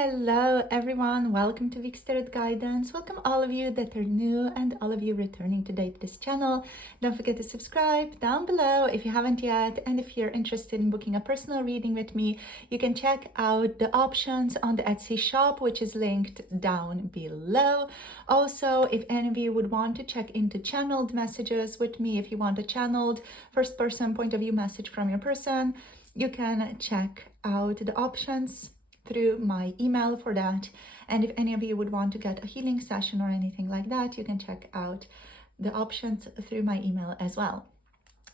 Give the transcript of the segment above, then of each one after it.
Hello everyone, welcome to Week's Tarot Guidance. Welcome all of you that are new and all of you returning today to this channel. Don't forget to subscribe down below if you haven't yet, and if you're interested in booking a personal reading with me, you can check out the options on the Etsy shop, which is linked down below. Also, if any of you would want to check into channeled messages with me, if you want a channeled first person point of view message from your person, you can check out the options through my email for that. And if any of you would want to get a healing session or anything like that, you can check out the options through my email as well.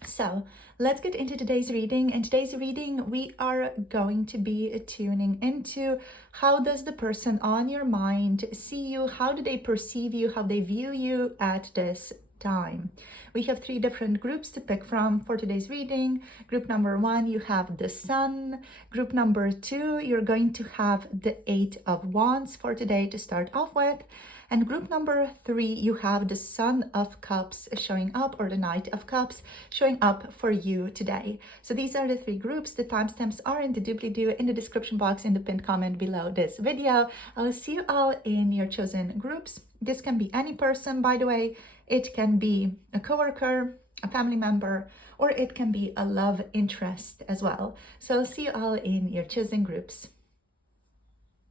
So let's get into today's reading. In today's reading, we are going to be tuning into how does the person on your mind see you, how do they perceive you, how they view you at this time. We have three different groups to pick from for today's reading. Group number one, you have the Sun. Group number two, you're going to have the Eight of Wands for today to start off with. And group number three, you have the Son of Cups showing up, or the Knight of Cups showing up for you today. So these are the three groups. The timestamps are in the doobly-doo in the description box in the pinned comment below this video. I'll see you all in your chosen groups. This can be any person, by the way. It can be a coworker, a family member, or it can be a love interest as well. So I'll see you all in your chosen groups.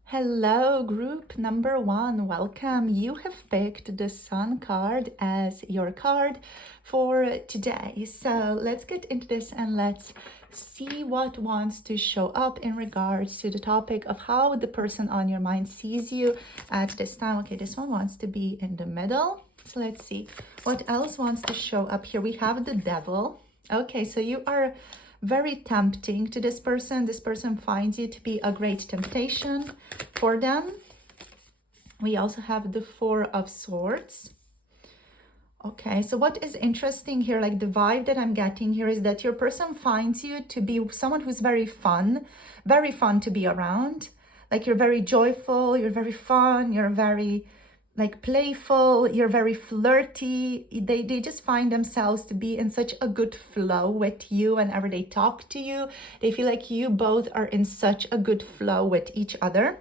Hello, group number one, welcome. You have picked the Sun card as your card for today. So let's get into this and let's see what wants to show up in regards to the topic of how the person on your mind sees you at this time. Okay, this one wants to be in the middle. So let's see what else wants to show up here. We have the Devil. Okay, so you are very tempting to this person. This person finds you to be a great temptation for them. We also have the Four of Swords. Okay, so what is interesting here, like the vibe that I'm getting here, is that your person finds you to be someone who's very fun to be around. Like you're very joyful, you're very fun, you're very like playful, you're very flirty. They just find themselves to be in such a good flow with you whenever they talk to you. They feel like you both are in such a good flow with each other.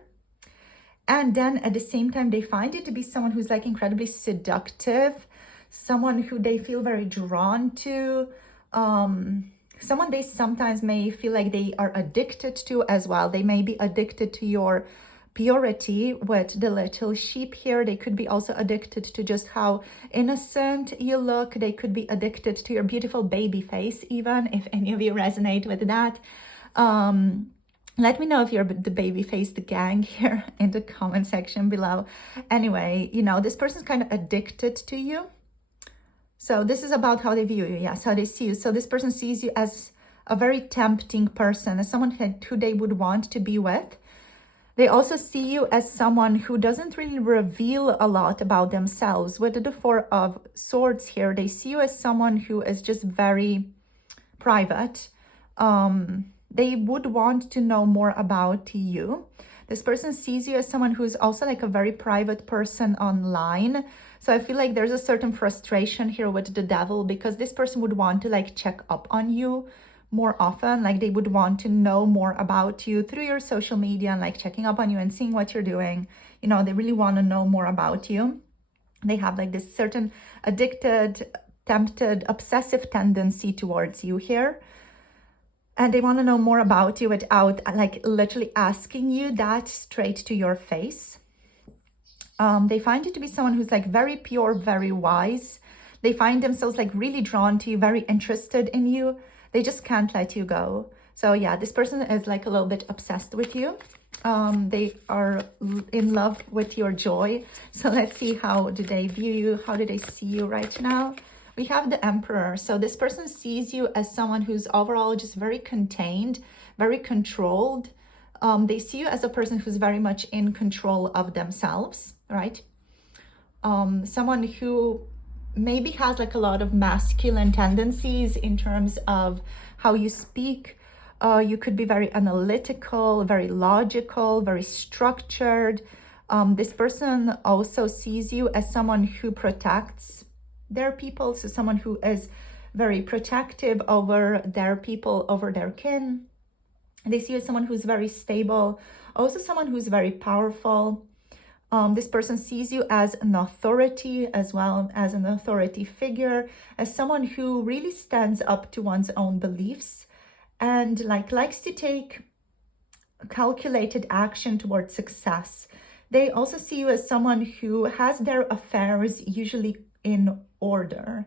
And then at the same time, they find you to be someone who's like incredibly seductive, someone who they feel very drawn to, someone they sometimes may feel like they are addicted to as well. They may be addicted to your purity with the little sheep here. They could be also addicted to just how innocent you look. They could be addicted to your beautiful baby face, even if any of you resonate with that. Let me know if you're the baby faced gang here in the comment section below. Anyway, you know, this person's kind of addicted to you. So this is about how they view you, yes, how they see you. So this person sees you as a very tempting person, as someone who they would want to be with. They also see you as someone who doesn't really reveal a lot about themselves. With the Four of Swords here, they see you as someone who is just very private. They would want to know more about you. This person sees you as someone who's also like a very private person online. So I feel like there's a certain frustration here with the Devil, because this person would want to like check up on you more often. Like they would want to know more about you through your social media and like checking up on you and seeing what you're doing. You know, they really want to know more about you. They have like this certain addicted, tempted, obsessive tendency towards you here. And they want to know more about you without like literally asking you that straight to your face. They find you to be someone who's like very pure, very wise. They find themselves like really drawn to you, very interested in you. They just can't let you go. So yeah, this person is like a little bit obsessed with you. They are in love with your joy. So let's see, how do they view you? How do they see you right now? We have the Emperor. So this person sees you as someone who's overall just very contained, very controlled. They see you as a person who's very much in control of themselves, right? Someone who maybe has like a lot of masculine tendencies in terms of how you speak. You could be very analytical, very logical, very structured. This person also sees you as someone who protects their people. So someone who is very protective over their people, over their kin. They see you as someone who's very stable, Also someone who's very powerful. This person sees you as an authority, as well as an authority figure, as someone who really stands up to one's own beliefs and likes to take calculated action towards success. They also see you as someone who has their affairs usually in order.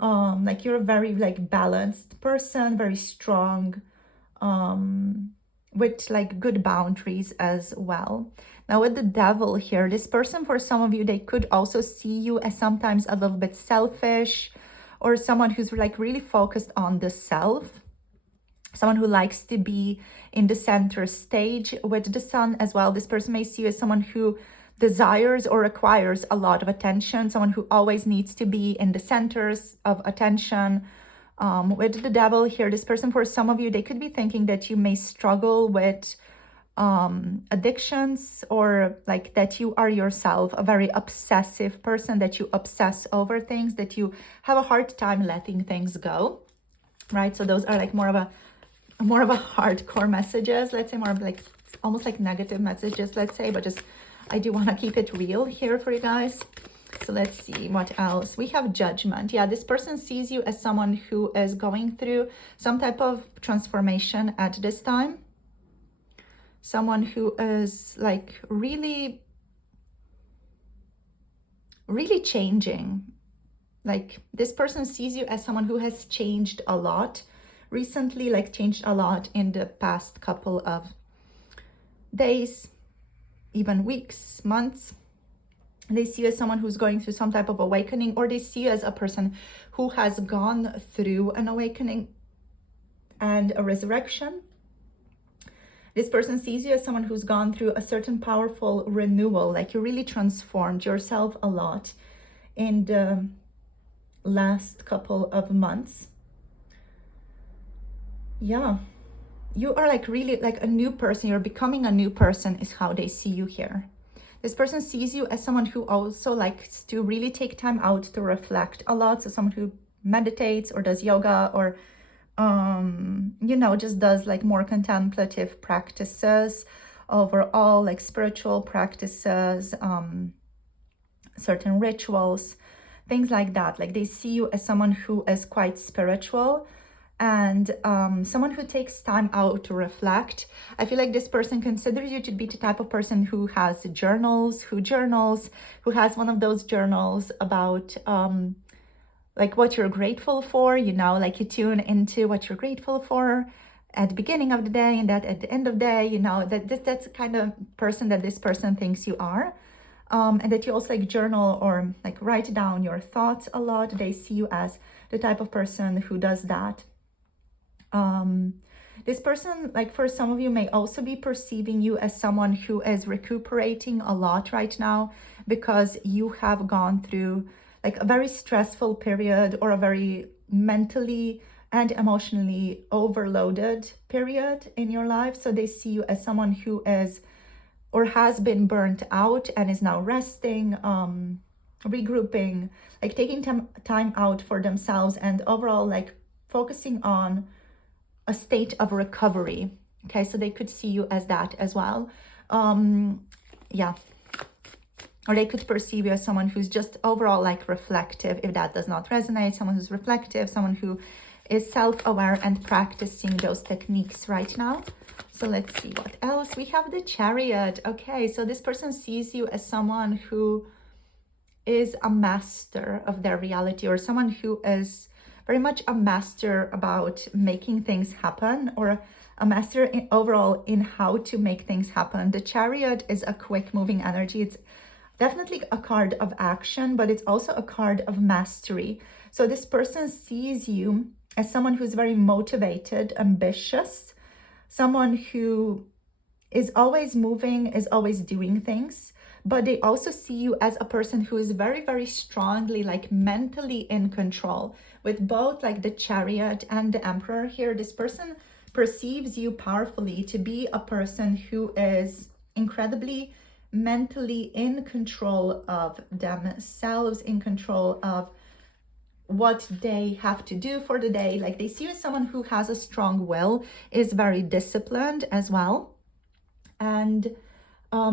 You're a very balanced person, very strong, with good boundaries as well. Now with the devil here, this person, for some of you, they could also see you as sometimes a little bit selfish, or someone who's really focused on the self, someone who likes to be in the center stage with the sun as well. This person may see you as someone who desires or requires a lot of attention, someone who always needs to be in the centers of attention. With the devil here, this person, for some of you, they could be thinking that you may struggle with addictions, or that you are yourself a very obsessive person, that you obsess over things, that you have a hard time letting things go, right? So those are more of a hardcore messages, let's say, more of almost negative messages, let's say, but just I do want to keep it real here for you guys. So let's see what else. We have judgment. Yeah, this person sees you as someone who is going through some type of transformation at this time. Someone who is really changing. This person sees you as someone who has changed a lot recently, changed a lot in the past couple of days, even weeks, months. They see you as someone who's going through some type of awakening, or they see you as a person who has gone through an awakening and a resurrection. This person sees you as someone who's gone through a certain powerful renewal, you really transformed yourself a lot in the last couple of months. Yeah, you are really a new person. You're becoming a new person is how they see you here. This person sees you as someone who also likes to really take time out to reflect a lot. So someone who meditates or does yoga, or just does more contemplative practices overall, spiritual practices, certain rituals, things like that. They see you as someone who is quite spiritual, and someone who takes time out to reflect. I feel this person considers you to be the type of person who has journals, who has one of those journals about what you're grateful for, you tune into what you're grateful for at the beginning of the day, and that at the end of the day, that's the kind of person that this person thinks you are. And that you also journal or write down your thoughts a lot. They see you as the type of person who does that. This person, for some of you, may also be perceiving you as someone who is recuperating a lot right now, because you have gone through a very stressful period, or a very mentally and emotionally overloaded period in your life. So they see you as someone who is or has been burnt out and is now resting, regrouping, taking time out for themselves, and overall focusing on a state of recovery. Okay, so they could see you as that as well. Yeah, or they could perceive you as someone who's just overall reflective. If that does not resonate, someone who's reflective, someone who is self-aware and practicing those techniques right now. So let's see what else. We have the Chariot. Okay, so this person sees you as someone who is a master of their reality, or someone who is very much a master about making things happen, or a master overall in how to make things happen. The Chariot is a quick moving energy. It's definitely a card of action, but it's also a card of mastery. So this person sees you as someone who's very motivated, ambitious, someone who is always moving, is always doing things, but they also see you as a person who is very, very strongly mentally in control. With both the Chariot and the Emperor here, this person perceives you powerfully to be a person who is incredibly mentally in control of themselves, in control of what they have to do for the day. They see you as someone who has a strong will, is very disciplined as well. and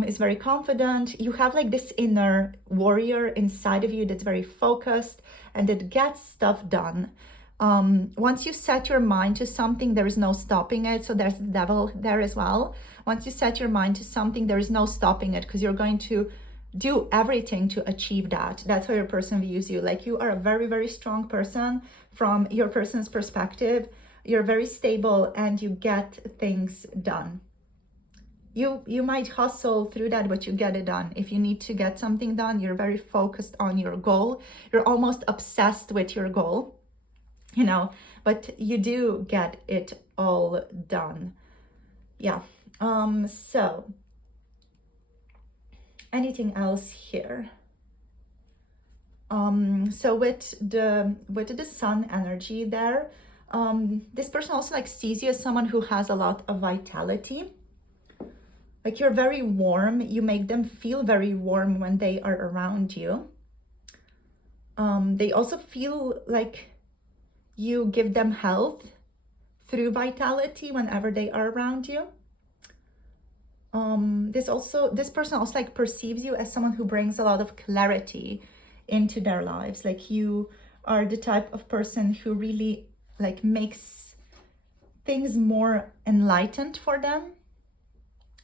is very confident. You have like this inner warrior inside of you that's very focused and that gets stuff done. Once you set your mind to something, there is no stopping it. So there's the devil there as well. Once you set your mind to something, there is no stopping it, because you're going to do everything to achieve that. That's how your person views you. Like, you are a very, very strong person from your person's perspective. You're very stable and you get things done. You might hustle through that, but you get it done. If you need to get something done, you're very focused on your goal. You're almost obsessed with your goal, you know, but you do get it all done. Yeah. So anything else here? So with the sun energy there, this person also like sees you as someone who has a lot of vitality. Like, you're very warm. You make them feel very warm when they are around you. They also feel like you give them health through vitality whenever they are around you. This person also like perceives you as someone who brings a lot of clarity into their lives. Like, you are the type of person who really like makes things more enlightened for them.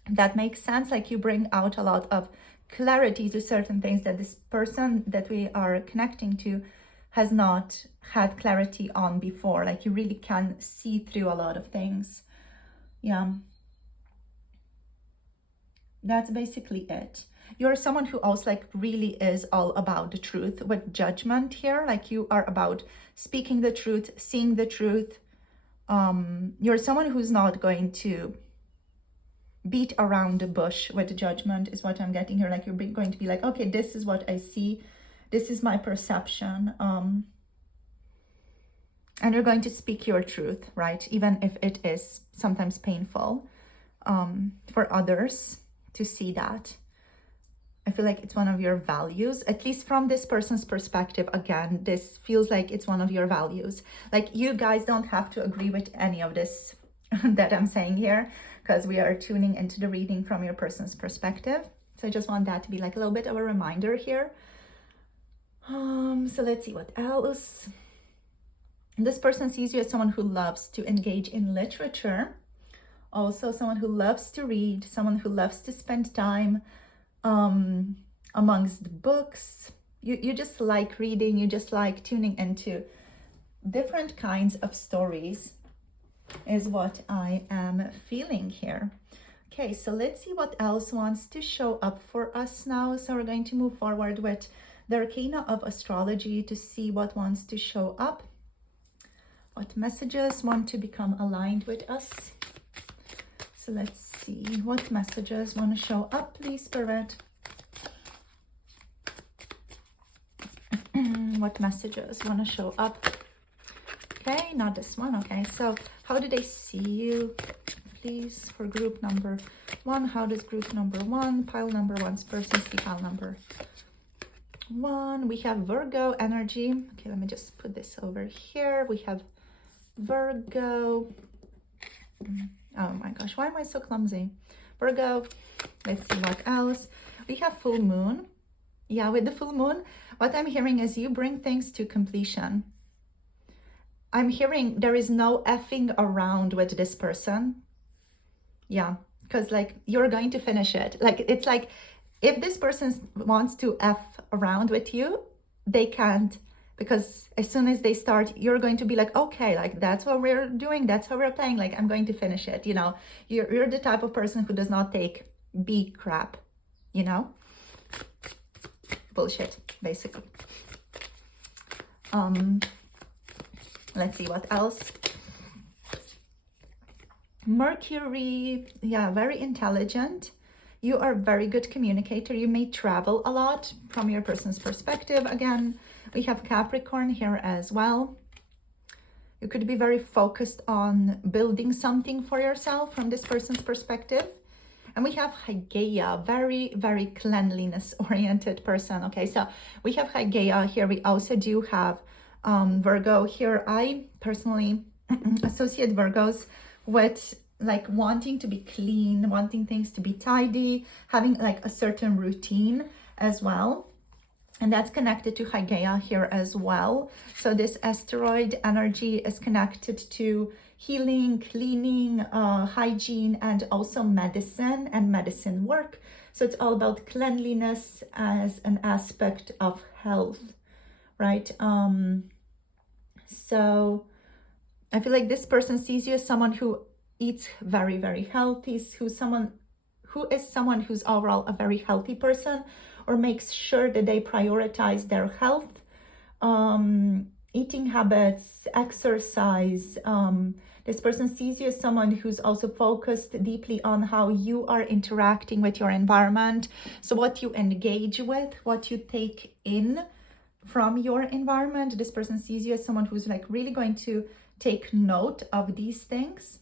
That makes sense. Like, you bring out a lot of clarity to certain things that this person that we are connecting to has not had clarity on before. Like, you really can see through a lot of things. Yeah. That's basically it. You're someone who also like really is all about the truth with judgment here. Like, you are about speaking the truth, seeing the truth. You're someone who's not going to beat around the bush with judgment, is what I'm getting here. Like, you're going to be like, okay, this is what I see. This is my perception. And you're going to speak your truth, right? Even if it is sometimes painful for others to see that. I feel like it's one of your values, at least from this person's perspective. Again, this feels like it's one of your values. Like, you guys don't have to agree with any of this that I'm saying here, because we are tuning into the reading from your person's perspective. So I just want that to be like a little bit of a reminder here. So let's see what else. This person sees you as someone who loves to engage in literature. Also someone who loves to read, someone who loves to spend time amongst books. You just like reading, you just like tuning into different kinds of stories, is what I am feeling here. Okay, so let's see what else wants to show up for us now. So we're going to move forward with the arcana of astrology to see what wants to show up. What messages want to become aligned with us. So let's see what messages want to show up, please, Spirit. What messages want to show up? Okay, not this one. Okay, so how do they see you, please, for group number 1? How does group number 1, pile number 1's person see pile number 1? We have Virgo energy. Okay, let me just put this over here. We have Virgo. Oh my gosh, why am I so clumsy? Virgo. Let's see what else. We have full moon. Yeah, with the full moon, what I'm hearing is you bring things to completion. I'm hearing there is no effing around with this person. Yeah, because like you're going to finish it. Like, it's like if this person wants to F around with you, they can't, because as soon as they start, you're going to be like, okay, like that's what we're doing, that's how we're playing, like I'm going to finish it, you know. You're the type of person who does not take B crap, you know. Bullshit, basically. Let's see what else. Mercury, yeah, very intelligent. You are a very good communicator. You may travel a lot from your person's perspective. Again, we have Capricorn here as well. You could be very focused on building something for yourself from this person's perspective. And we have Hygieia, very, very cleanliness-oriented person. Okay, so we have Hygieia here. We also do have Virgo here. I personally associate Virgos with like wanting to be clean, wanting things to be tidy, having like a certain routine as well. And that's connected to Hygeia here as well. So this asteroid energy is connected to healing, cleaning, hygiene, and also medicine and medicine work. So it's all about cleanliness as an aspect of health, right? So I feel like this person sees you as someone who eats very, very healthy, who is someone who's overall a very healthy person, or makes sure that they prioritize their health, eating habits, exercise. This person sees you as someone who's also focused deeply on how you are interacting with your environment. So what you engage with, what you take in from your environment. This person sees you as someone who's like really going to take note of these things,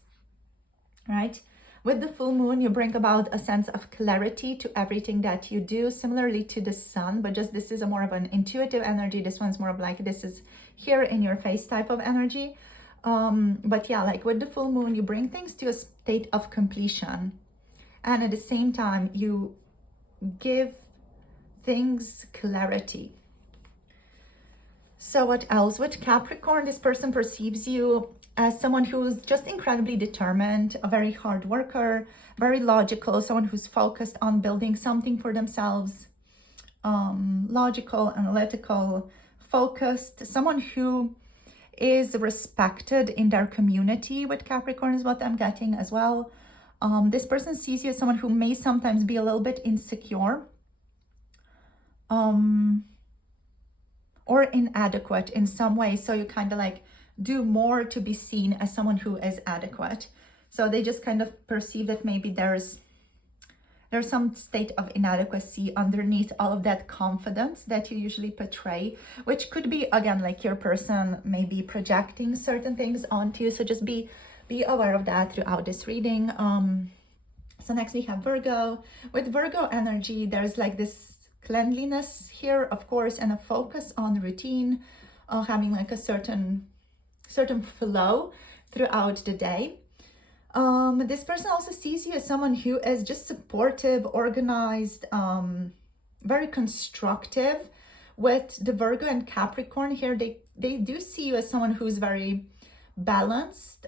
right? With the full moon, you bring about a sense of clarity to everything that you do, similarly to the sun, but just this is a more of an intuitive energy. This one's more of like, this is here in your face type of energy. But yeah, like with the full moon, you bring things to a state of completion. And at the same time, you give things clarity. So what else? With Capricorn, this person perceives you as someone who's just incredibly determined, a very hard worker, very logical, someone who's focused on building something for themselves, logical, analytical, focused, someone who is respected in their community. With Capricorn is what I'm getting as well. This person sees you as someone who may sometimes be a little bit insecure, or inadequate in some way. So you kind of like do more to be seen as someone who is adequate. So they just kind of perceive that maybe there's some state of inadequacy underneath all of that confidence that you usually portray, which could be, again, like your person maybe projecting certain things onto you. So just be aware of that throughout this reading. So next we have Virgo. With Virgo energy, there's like this cleanliness here, of course, and a focus on routine, having like a certain flow throughout the day. This person also sees you as someone who is just supportive, organized, very constructive. With the Virgo and Capricorn here, they do see you as someone who's very balanced,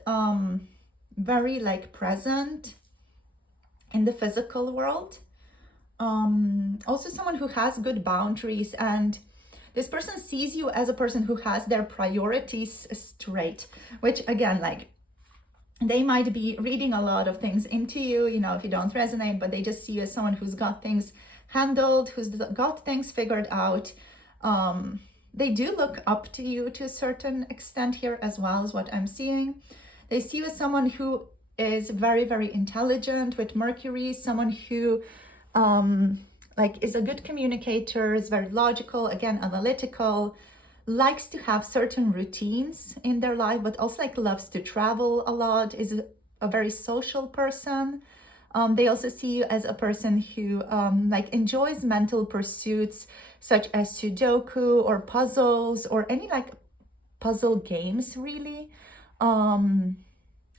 very like present in the physical world. Also someone who has good boundaries, and this person sees you as a person who has their priorities straight, which again, like they might be reading a lot of things into you, you know, if you don't resonate, but they just see you as someone who's got things handled, who's got things figured out. They do look up to you to a certain extent here as well, is what I'm seeing. They see you as someone who is very, very intelligent with Mercury, someone who like is a good communicator, is very logical, again, analytical, likes to have certain routines in their life, but also like loves to travel a lot, is a very social person. They also see you as a person who like enjoys mental pursuits such as Sudoku or puzzles or any like puzzle games, really.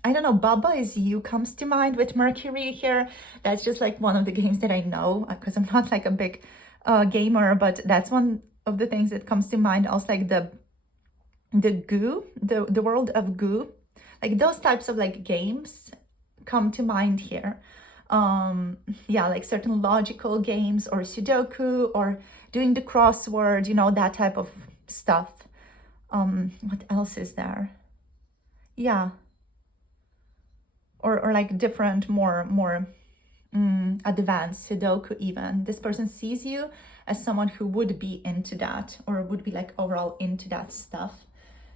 I don't know, Baba Is You comes to mind with Mercury here. That's just like one of the games that I know, because I'm not like a big gamer, but that's one of the things that comes to mind. Also like the Goo, the world of Goo, like those types of like games come to mind here. Yeah, like certain logical games or Sudoku or doing the crossword, you know, that type of stuff. What else is there? Yeah. Or like different, more advanced Sudoku even. This person sees you as someone who would be into that, or would be like overall into that stuff.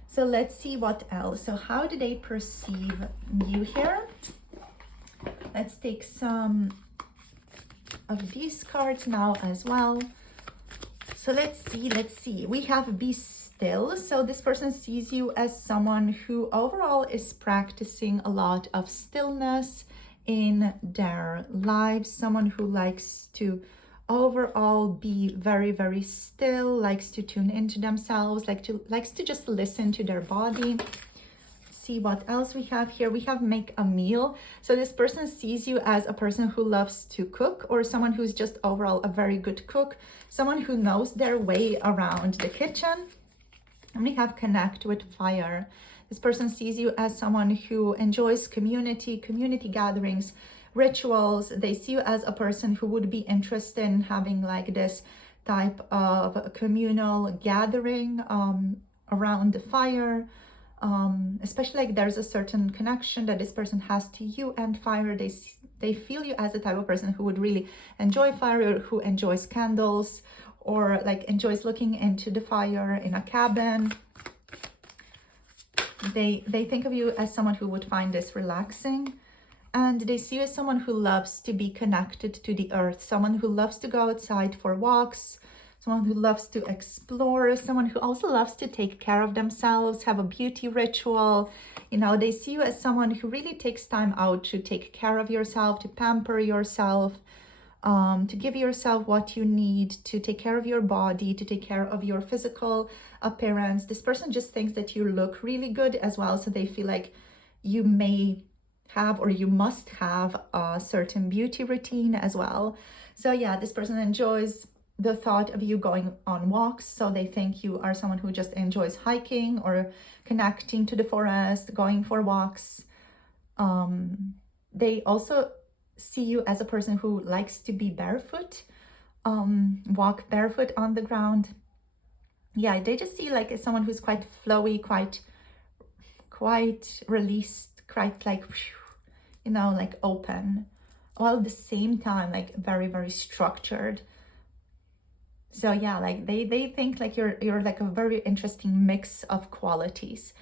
So let's see what else. So how do they perceive you here? Let's take some of these cards now as well. So let's see. We have Be Still. So this person sees you as someone who overall is practicing a lot of stillness in their lives. Someone who likes to overall be very, very still, likes to tune into themselves, likes to just listen to their body. see what else we have here. We have make a meal. So this person sees you as a person who loves to cook, or someone who's just overall a very good cook, someone who knows their way around the kitchen. And we have connect with fire. This person sees you as someone who enjoys community gatherings, rituals. They see you as a person who would be interested in having like this type of communal gathering around the fire. Especially like there's a certain connection that this person has to you and fire. They feel you as the type of person who would really enjoy fire, or who enjoys candles, or like enjoys looking into the fire in a cabin. They think of you as someone who would find this relaxing, and they see you as someone who loves to be connected to the earth, someone who loves to go outside for walks, someone who loves to explore, someone who also loves to take care of themselves, have a beauty ritual. You know, they see you as someone who really takes time out to take care of yourself, to pamper yourself, to give yourself what you need, to take care of your body, to take care of your physical appearance. This person just thinks that you look really good as well, so they feel like you may have, or you must have, a certain beauty routine as well. So yeah, this person enjoys the thought of you going on walks, so they think you are someone who just enjoys hiking or connecting to the forest, going for walks. They also see you as a person who likes to be barefoot, walk barefoot on the ground. Yeah, they just see like as someone who's quite flowy, quite released, quite like, you know, like open, while at the same time like very, very structured. So yeah, like they think like you're like a very interesting mix of qualities.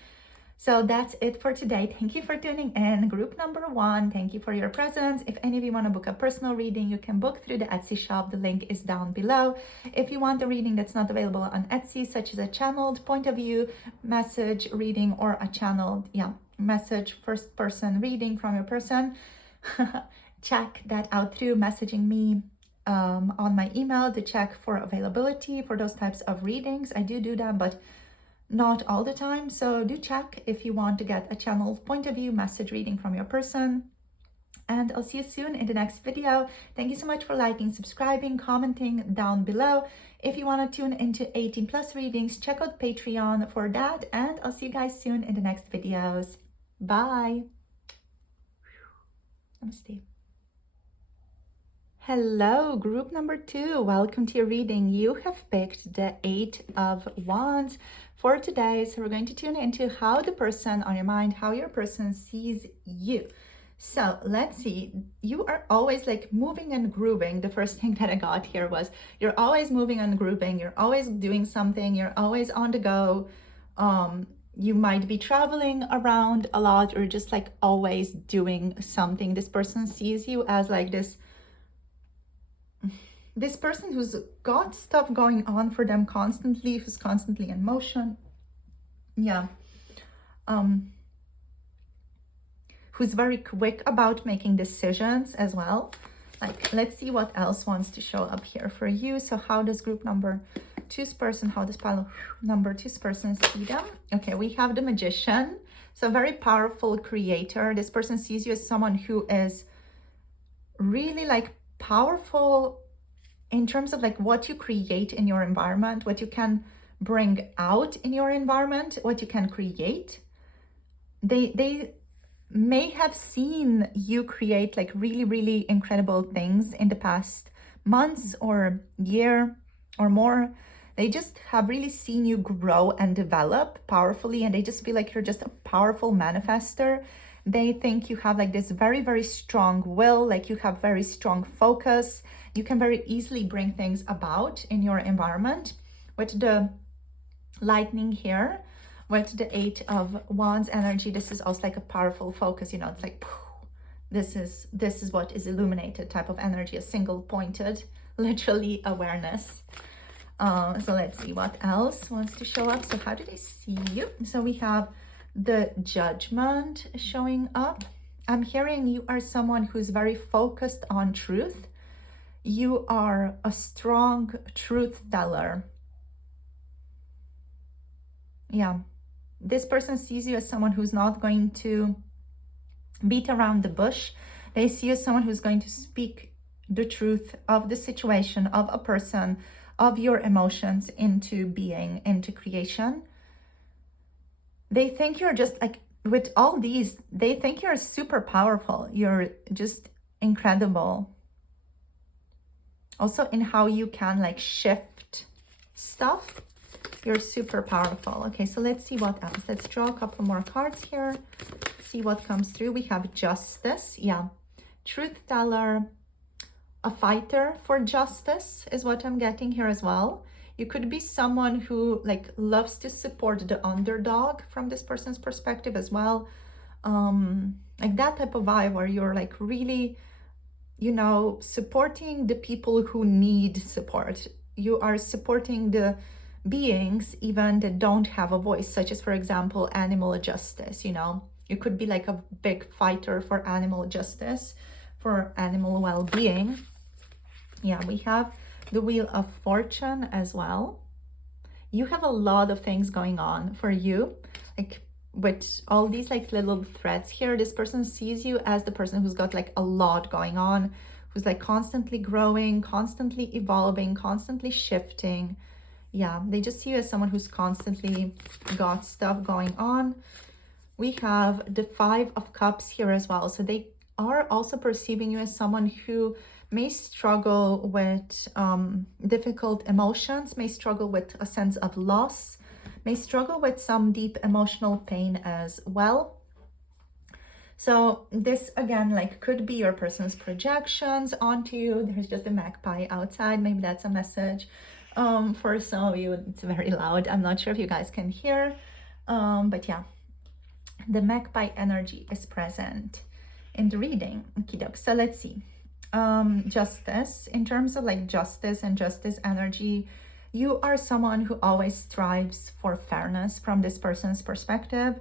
So that's it for today. Thank you for tuning in. Group number 1, thank you for your presence. If any of you want to book a personal reading, you can book through the Etsy shop. The link is down below. If you want a reading that's not available on Etsy, such as a channeled point of view message reading, or a channeled message first person reading from your person, check that out through messaging me on my email to check for availability for those types of readings. I do them, but not all the time. So do check if you want to get a channel point of view message reading from your person. And I'll see you soon in the next video. Thank you so much for liking, subscribing, commenting down below. If you want to tune into 18+ readings, check out Patreon for that. And I'll see you guys soon in the next videos. Bye. Namaste. Hello, group number 2. Welcome to your reading. You have picked the 8 of Wands for today. So we're going to tune into how the person on your mind, how your person sees you. So let's see. You are always like moving and grooving. The first thing that I got here was you're always moving and grooving. You're always doing something. You're always on the go. You might be traveling around a lot, or just like always doing something. This person sees you as like this person who's got stuff going on for them constantly, who's constantly in motion. Yeah. Who's very quick about making decisions as well. Like, let's see what else wants to show up here for you. So how does group number 2's person, how does pile number 2's person see them? Okay, we have the Magician. So very powerful creator. This person sees you as someone who is really like powerful in terms of like what you create in your environment, what you can bring out in your environment, what you can create. They may have seen you create like really, really incredible things in the past months or year or more. They just have really seen you grow and develop powerfully, and they just feel like you're just a powerful manifester. They think you have like this very, very strong will, like you have very strong focus. You can very easily bring things about in your environment. With the lightning here, with the 8 of Wands energy, this is also like a powerful focus, you know, it's like, this is what is illuminated type of energy, a single pointed, literally awareness. So let's see what else wants to show up. So how do they see you? So we have the Judgment showing up. I'm hearing you are someone who's very focused on truth. You are a strong truth teller. Yeah. this person sees you as someone who's not going to beat around the bush. They see you as someone who's going to speak the truth of the situation, of a person, of your emotions into being, into creation. They think you're just like, with all these, they think you're super powerful. You're just incredible. Also in how you can like shift stuff. You're super powerful. Okay, so let's see what else. Let's draw a couple more cards here. See what comes through. We have justice. Yeah. Truth teller. A fighter for justice is what I'm getting here as well. You could be someone who like loves to support the underdog from this person's perspective as well. Like that type of vibe where you're like really, you know, supporting the people who need support. You are supporting the beings even that don't have a voice, such as, for example, animal justice. You know, you could be like a big fighter for animal justice, for animal well-being. Yeah, we have the Wheel of Fortune as well. You have a lot of things going on for you, like with all these like little threads here. This person sees you as the person who's got like a lot going on, who's like constantly growing, constantly evolving, constantly shifting. Yeah, they just see you as someone who's constantly got stuff going on. We have the Five of Cups here as well. So they are also perceiving you as someone who may struggle with difficult emotions, may struggle with a sense of loss, may struggle with some deep emotional pain as well. So this again, like could be your person's projections onto you. There's just a magpie outside. Maybe that's a message. For some of you, it's very loud. I'm not sure if you guys can hear, but yeah, the magpie energy is present in the reading. Okay, so let's see. Justice, in terms of like justice and justice energy, you are someone who always strives for fairness from this person's perspective.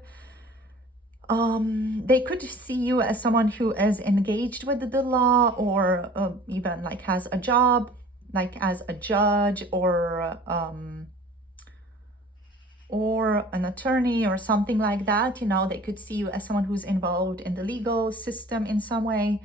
They could see you as someone who is engaged with the law, or even like has a job, like as a judge or an attorney or something like that. You know, they could see you as someone who's involved in the legal system in some way.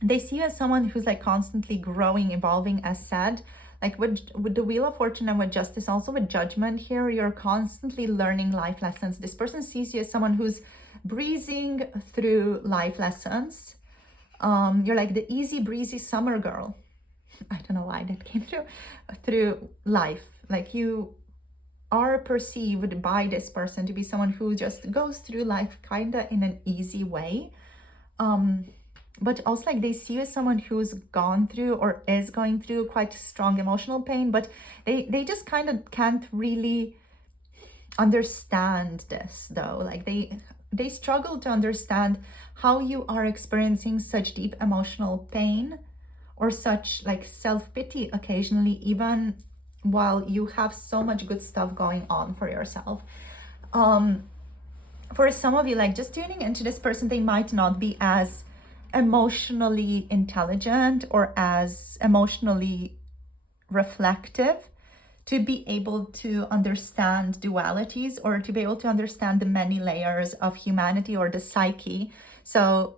They see you as someone who's like constantly growing, evolving, as said. Like with the Wheel of Fortune and with Justice, also with Judgment here, you're constantly learning life lessons. This person sees you as someone who's breezing through life lessons. You're like the easy breezy summer girl. I don't know why that came through life. Like you are perceived by this person to be someone who just goes through life kind of in an easy way. But also like they see you as someone who's gone through or is going through quite strong emotional pain, but they just kind of can't really understand this though. Like they struggle to understand how you are experiencing such deep emotional pain or such like self-pity occasionally, even while you have so much good stuff going on for yourself. For some of you, like just tuning into this person, they might not be as emotionally intelligent or as emotionally reflective to be able to understand dualities or to be able to understand the many layers of humanity or the psyche. So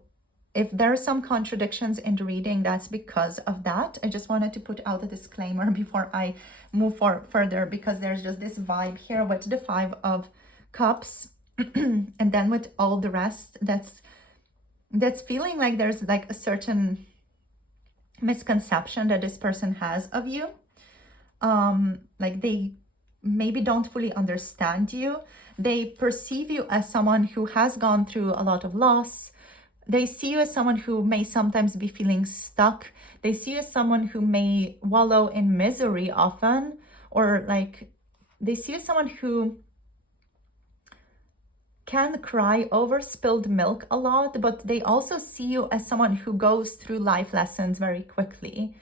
if there are some contradictions in the reading, that's because of that. I just wanted to put out a disclaimer before I move further, because there's just this vibe here with the Five of Cups and then with all the rest, that's feeling like there's like a certain misconception that this person has of you. Like they maybe don't fully understand you. They perceive you as someone who has gone through a lot of loss. They see you as someone who may sometimes be feeling stuck. They see you as someone who may wallow in misery often, or like they see you as someone who can cry over spilled milk a lot, but they also see you as someone who goes through life lessons very quickly.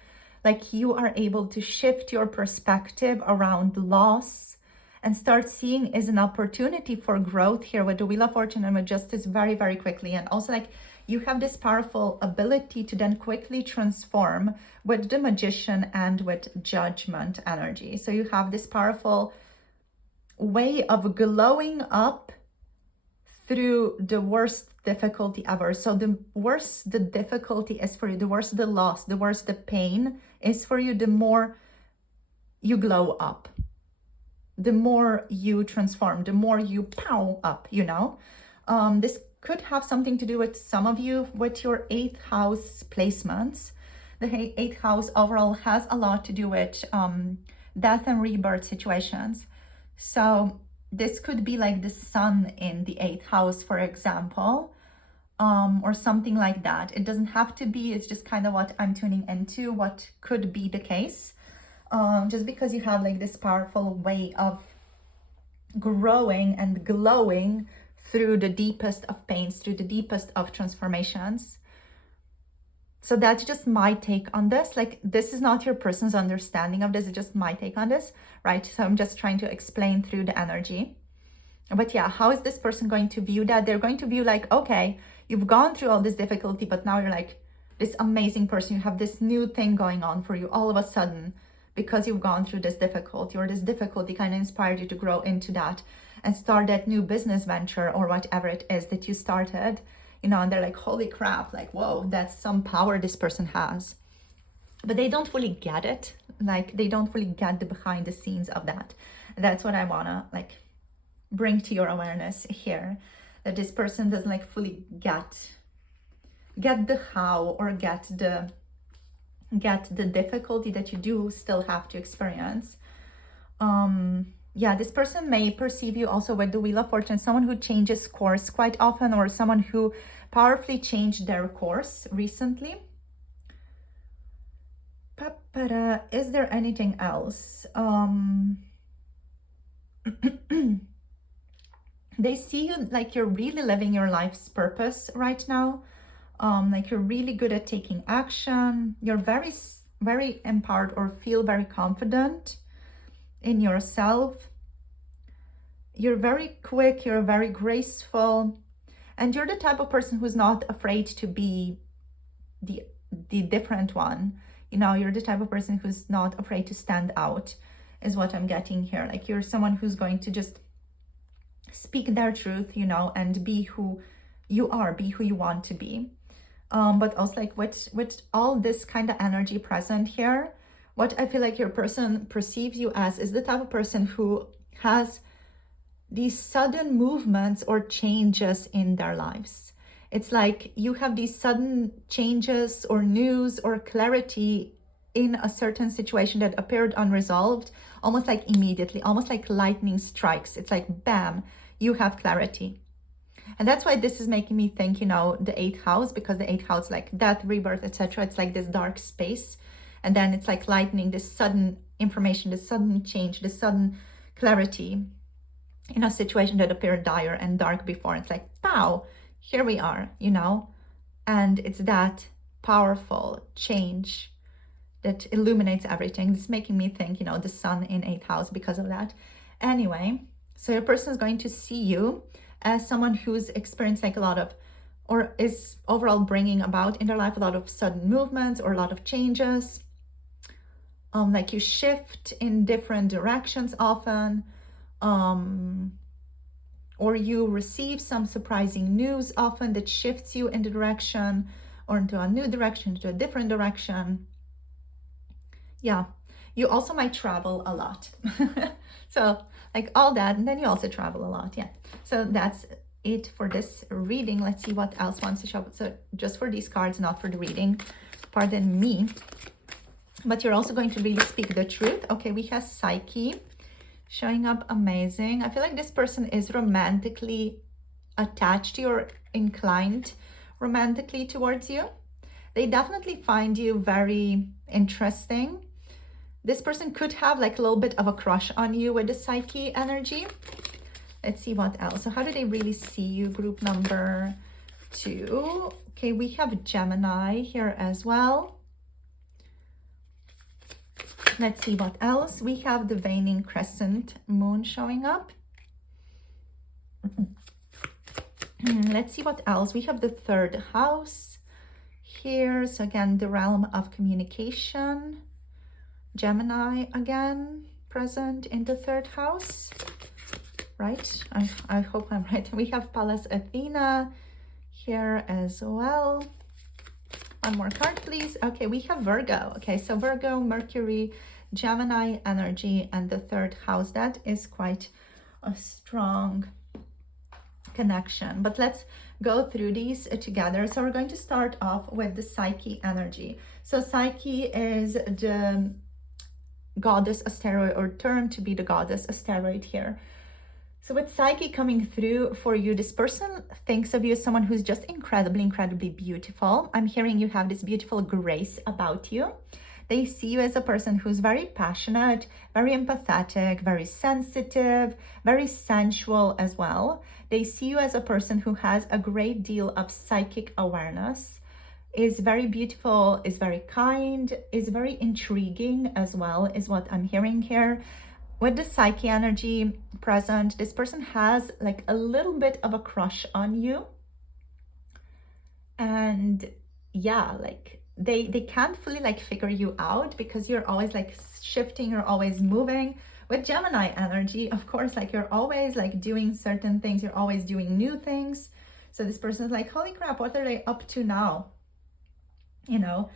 Like you are able to shift your perspective around loss and start seeing as an opportunity for growth here with the Wheel of Fortune and with Justice very, very quickly. And also like you have this powerful ability to then quickly transform with the Magician and with Judgment energy. So you have this powerful way of glowing up through the worst difficulty ever. So the worse the difficulty is for you, the worse the loss, the worse the pain is for you, the more you glow up, the more you transform, the more you pow up, you know. This could have something to do with some of you with your 8th house placements. The 8th house overall has a lot to do with death and rebirth situations. So this could be like the sun in the 8th house, for example, or something like that. It doesn't have to be, it's just kind of what I'm tuning into, what could be the case. Just because you have like this powerful way of growing and glowing through the deepest of pains, through the deepest of transformations. So that's just my take on this. Like, this is not your person's understanding of this, it's just my take on this, right? So I'm just trying to explain through the energy. But yeah, how is this person going to view that? They're going to view like, okay, you've gone through all this difficulty, but now you're like this amazing person. You have this new thing going on for you all of a sudden because you've gone through this difficulty, or this difficulty kind of inspired you to grow into that and start that new business venture or whatever it is that you started, you know, and they're like, holy crap, like, whoa, that's some power this person has. But they don't fully get it. Like, they don't fully get the behind the scenes of that. That's what I wanna like bring to your awareness here, that this person doesn't like fully get the how, or get the difficulty that you do still have to experience. Yeah, this person may perceive you also with the Wheel of Fortune, someone who changes course quite often, or someone who powerfully changed their course recently. Is there anything else? They see you like you're really living your life's purpose right now. Like, you're really good at taking action. You're very, very empowered, or feel very confident in yourself. You're very quick, you're very graceful, and you're the type of person who's not afraid to be the different one. You know, you're the type of person who's not afraid to stand out, is what I'm getting here. Like, you're someone who's going to just speak their truth, you know, and be who you are, be who you want to be. But also, like, with all this kind of energy present here, what I feel like your person perceives you as is the type of person who has these sudden movements or changes in their lives. It's like you have these sudden changes or news or clarity in a certain situation that appeared unresolved, almost like immediately, almost like lightning strikes. It's like, bam, you have clarity. And that's why this is making me think, you know, the 8th house, because the 8th house, like death, rebirth, etc. It's like this dark space. And then it's like lightning, this sudden information, this sudden change, this sudden clarity in a situation that appeared dire and dark before. It's like, pow, here we are, you know? And it's that powerful change that illuminates everything. It's making me think, you know, the sun in 8th house because of that. Anyway, so your person is going to see you as someone who's experienced like a lot of, or is overall bringing about in their life a lot of sudden movements or a lot of changes. Like, you shift in different directions often, or you receive some surprising news often that shifts you in the direction, or into a new direction, into a different direction. Yeah, you also might travel a lot. So like all that, and then you also travel a lot. Yeah, so that's it for this reading. Let's see what else wants to show up. So just for these cards, not for the reading, pardon me. But you're also going to really speak the truth. Okay, we have Psyche showing up. Amazing. I feel like this person is romantically attached to you, or inclined romantically towards you. They definitely find you very interesting. This person could have like a little bit of a crush on you with the Psyche energy. Let's see what else. So how do they really see you? Group number 2. Okay, we have Gemini here as well. Let's see what else. We have the waning crescent moon showing up. Let's see what else. We have the 3rd house here. So again, the realm of communication. Gemini again present in the 3rd house. right? I hope I'm right. We have Pallas Athena here as well. One more card, please. Okay, we have Virgo. Okay, so Virgo, Mercury, Gemini energy, and the third house. That is quite a strong connection. But let's go through these together. So we're going to start off with the Psyche energy. So Psyche is the goddess asteroid, or termed to be the goddess asteroid here. So with Psyche coming through for you, this person thinks of you as someone who's just incredibly beautiful. I'm hearing you have this beautiful grace about you. They see you as a person who's very passionate, very empathetic, very sensitive, very sensual as well. They see you as a person who has a great deal of psychic awareness, is very beautiful, is very kind, is very intriguing as well, is what I'm hearing here. With the Psyche energy present, this person has like a little bit of a crush on you. And yeah, like they can't fully like figure you out because you're always like shifting, you're always moving. With Gemini energy, of course, like you're always like doing certain things, you're always doing new things. So this person's like, holy crap, what are they up to now? You know?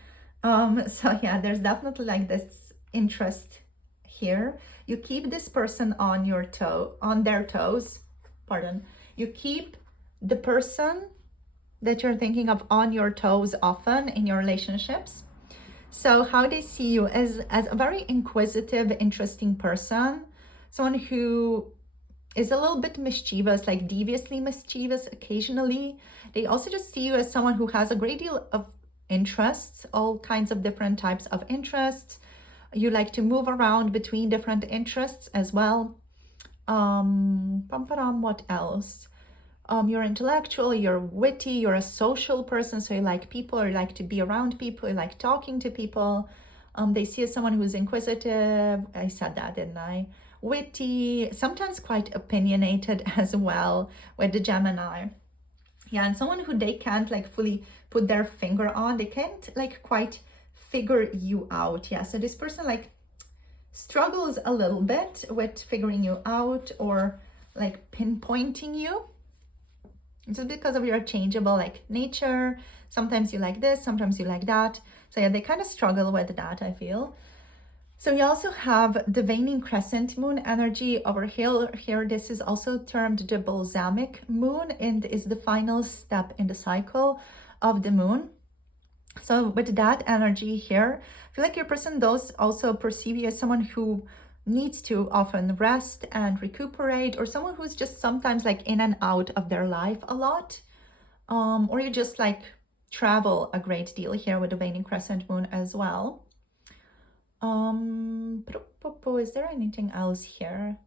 So yeah, there's definitely like this interest here. You keep this person on their toes, pardon. You keep the person that you're thinking of on your toes often in your relationships. So how they see you as a very inquisitive, interesting person, someone who is a little bit mischievous, like deviously mischievous occasionally. They also just see you as someone who has a great deal of interests, all kinds of different types of interests. You like to move around between different interests as well. What else? You're intellectual, you're witty, you're a social person, so you like people, or you like to be around people, you like talking to people. They see you as someone who's inquisitive. I said that, didn't I? Witty, sometimes quite opinionated as well with the Gemini. Yeah, and someone who they can't like fully put their finger on, they can't like quite figure you out. Yeah, so this person like struggles a little bit with figuring you out or like pinpointing you, just because of your changeable like nature. Sometimes you like this, sometimes you like that. So yeah, they kind of struggle with that, I feel. So you also have the waning crescent moon energy over here. This is also termed the balsamic moon and is the final step in the cycle of the moon. So with that energy here, I feel like your person does also perceive you as someone who needs to often rest and recuperate, or someone who's just sometimes like in and out of their life a lot. Or you just like travel a great deal here with the waning crescent moon as well. Is there anything else here?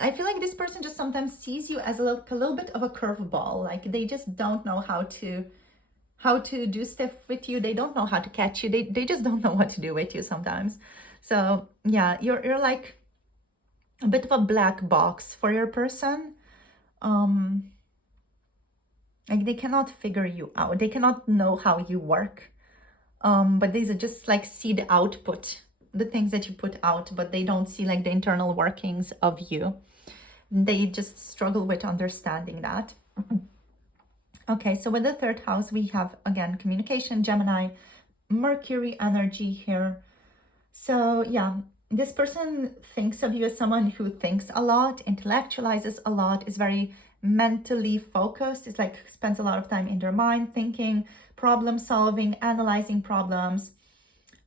I feel like this person just sometimes sees you as a little bit of a curveball. Like they just don't know how to do stuff with you. They don't know how to catch you. They just don't know what to do with you sometimes. So yeah, you're like a bit of a black box for your person. Like they cannot figure you out. They cannot know how you work. But these are just like see the output, the things that you put out, but they don't see like the internal workings of you. They just struggle with understanding that. Okay, so with the third house, we have, again, communication, Gemini, Mercury energy here. So yeah, this person thinks of you as someone who thinks a lot, intellectualizes a lot, is very mentally focused. It's like spends a lot of time in their mind, thinking, problem solving, analyzing problems.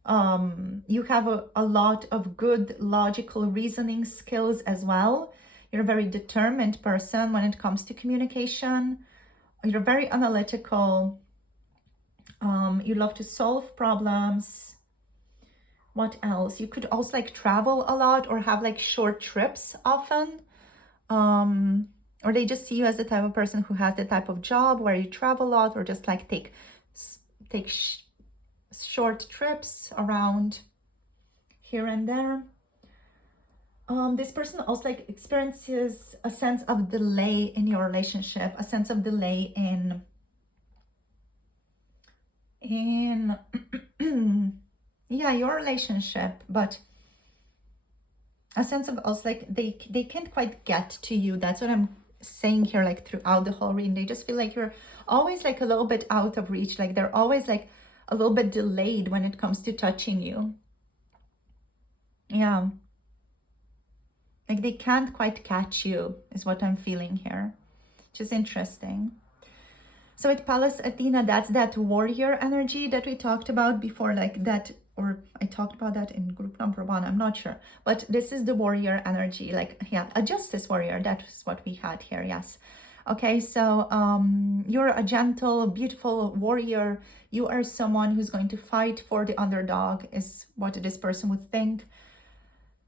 You have a lot of good logical reasoning skills as well. You're a very determined person when it comes to communication. You're very analytical. You love to solve problems. What else? You could also like travel a lot or have like short trips often. Or they just see you as the type of person who has the type of job where you travel a lot, or just like take short trips around here and there. This person also like experiences a sense of delay in your relationship, a sense of delay in yeah, your relationship, but a sense of also like they can't quite get to you. That's what I'm saying here, like throughout the whole reading. They just feel like you're always like a little bit out of reach, like they're always like a little bit delayed when it comes to touching you. Yeah, like they can't quite catch you is what I'm feeling here, which is interesting. So with Pallas Athena, that's that warrior energy that we talked about before, like that, or I talked about that in group number 1, I'm not sure. But this is the warrior energy, like, yeah, a justice warrior, that's what we had here, yes. Okay, so you're a gentle, beautiful warrior. You are someone who's going to fight for the underdog, is what this person would think.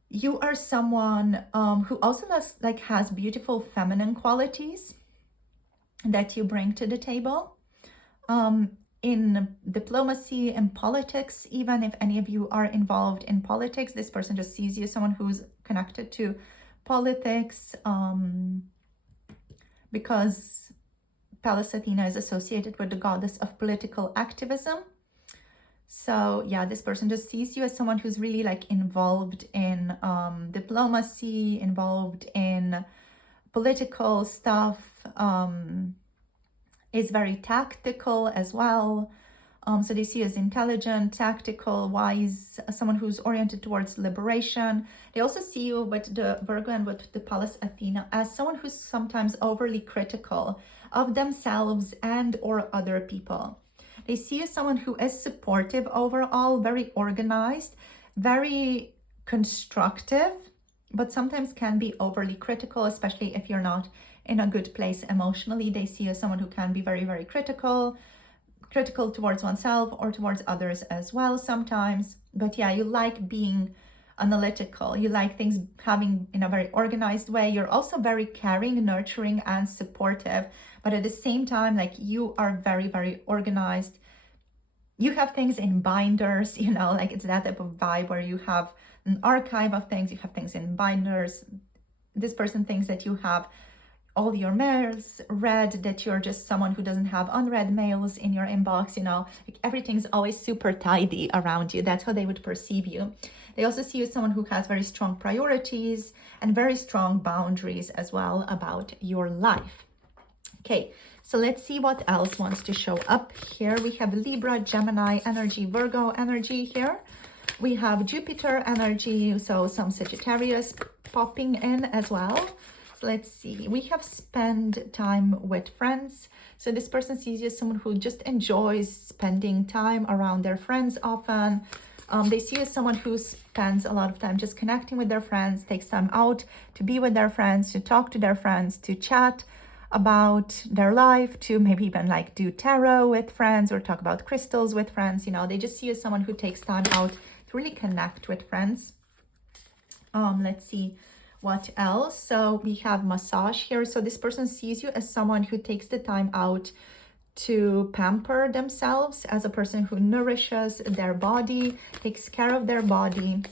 You are someone who also has beautiful feminine qualities that you bring to the table. In diplomacy and politics, even if any of you are involved in politics, this person just sees you as someone who's connected to politics, because Pallas Athena is associated with the goddess of political activism. So yeah, this person just sees you as someone who's really like involved in diplomacy, involved in political stuff, is very tactical as well. So they see you as intelligent, tactical, wise, someone who's oriented towards liberation. They also see you with the Virgo and with the Pallas Athena as someone who's sometimes overly critical of themselves and or other people. They see you as someone who is supportive overall, very organized, very constructive, but sometimes can be overly critical, especially if you're not in a good place emotionally. They see you as someone who can be very, very critical towards oneself or towards others as well sometimes. But yeah, you like being analytical. You like things having in a very organized way. You're also very caring, nurturing, and supportive. But at the same time, like you are very, very organized. You have things in binders, you know, like it's that type of vibe where you have an archive of things. You have things in binders. This person thinks that you have all your mails read, that you're just someone who doesn't have unread mails in your inbox, you know, like everything's always super tidy around you. That's how they would perceive you. They also see you as someone who has very strong priorities and very strong boundaries as well about your life. Okay, so let's see what else wants to show up here. We have Libra, Gemini energy, Virgo energy here. We have Jupiter energy, so some Sagittarius popping in as well. So let's see, we have spend time with friends. So this person sees you as someone who just enjoys spending time around their friends often. They see you as someone who spends a lot of time just connecting with their friends, takes time out to be with their friends, to talk to their friends, to chat about their life, to maybe even like do tarot with friends or talk about crystals with friends. You know, they just see you as someone who takes time out to really connect with friends. Let's see what else. So we have massage here. So this person sees you as someone who takes the time out to pamper themselves, as a person who nourishes their body, takes care of their body.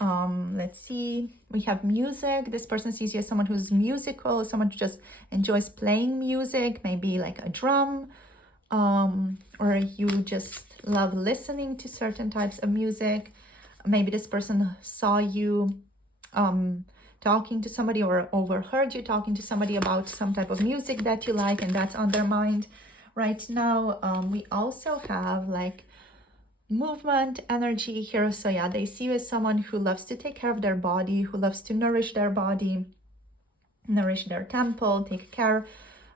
Let's see, we have music. This person sees you as someone who's musical, someone who just enjoys playing music, maybe like a drum, or you just love listening to certain types of music. Maybe this person saw you talking to somebody or overheard you talking to somebody about some type of music that you like, and that's on their mind right now. We also have like movement energy here. So yeah, they see you as someone who loves to take care of their body, who loves to nourish their body, nourish their temple, take care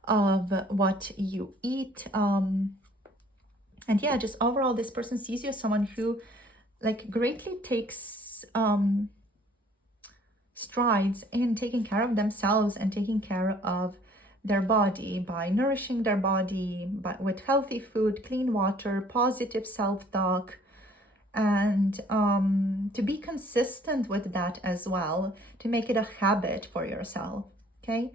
of what you eat. And yeah, just overall, this person sees you as someone who like greatly takes strides in taking care of themselves and taking care of their body by nourishing their body with healthy food, clean water, positive self-talk, and to be consistent with that as well, to make it a habit for yourself. Okay,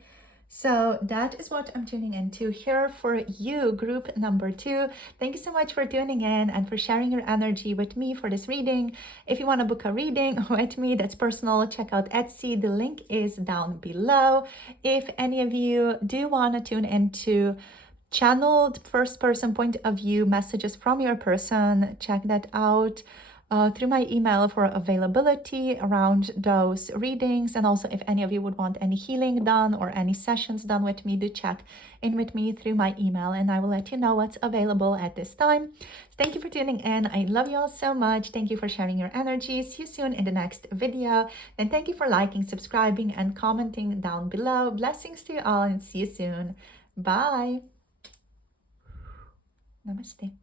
so that is what I'm tuning into here for you, group number 2. Thank you so much for tuning in and for sharing your energy with me for this reading. If you want to book a reading with me that's personal, check out Etsy. The link is down below. If any of you do want to tune into channeled first person point of view messages from your person, check that out. through my email for availability around those readings. And also, if any of you would want any healing done or any sessions done with me, do check in with me through my email and I will let you know what's available at this time. Thank you for tuning in. I love you all so much. Thank you for sharing your energy. See you soon in the next video. And thank you for liking, subscribing, and commenting down below. Blessings to you all and see you soon. Bye. Namaste.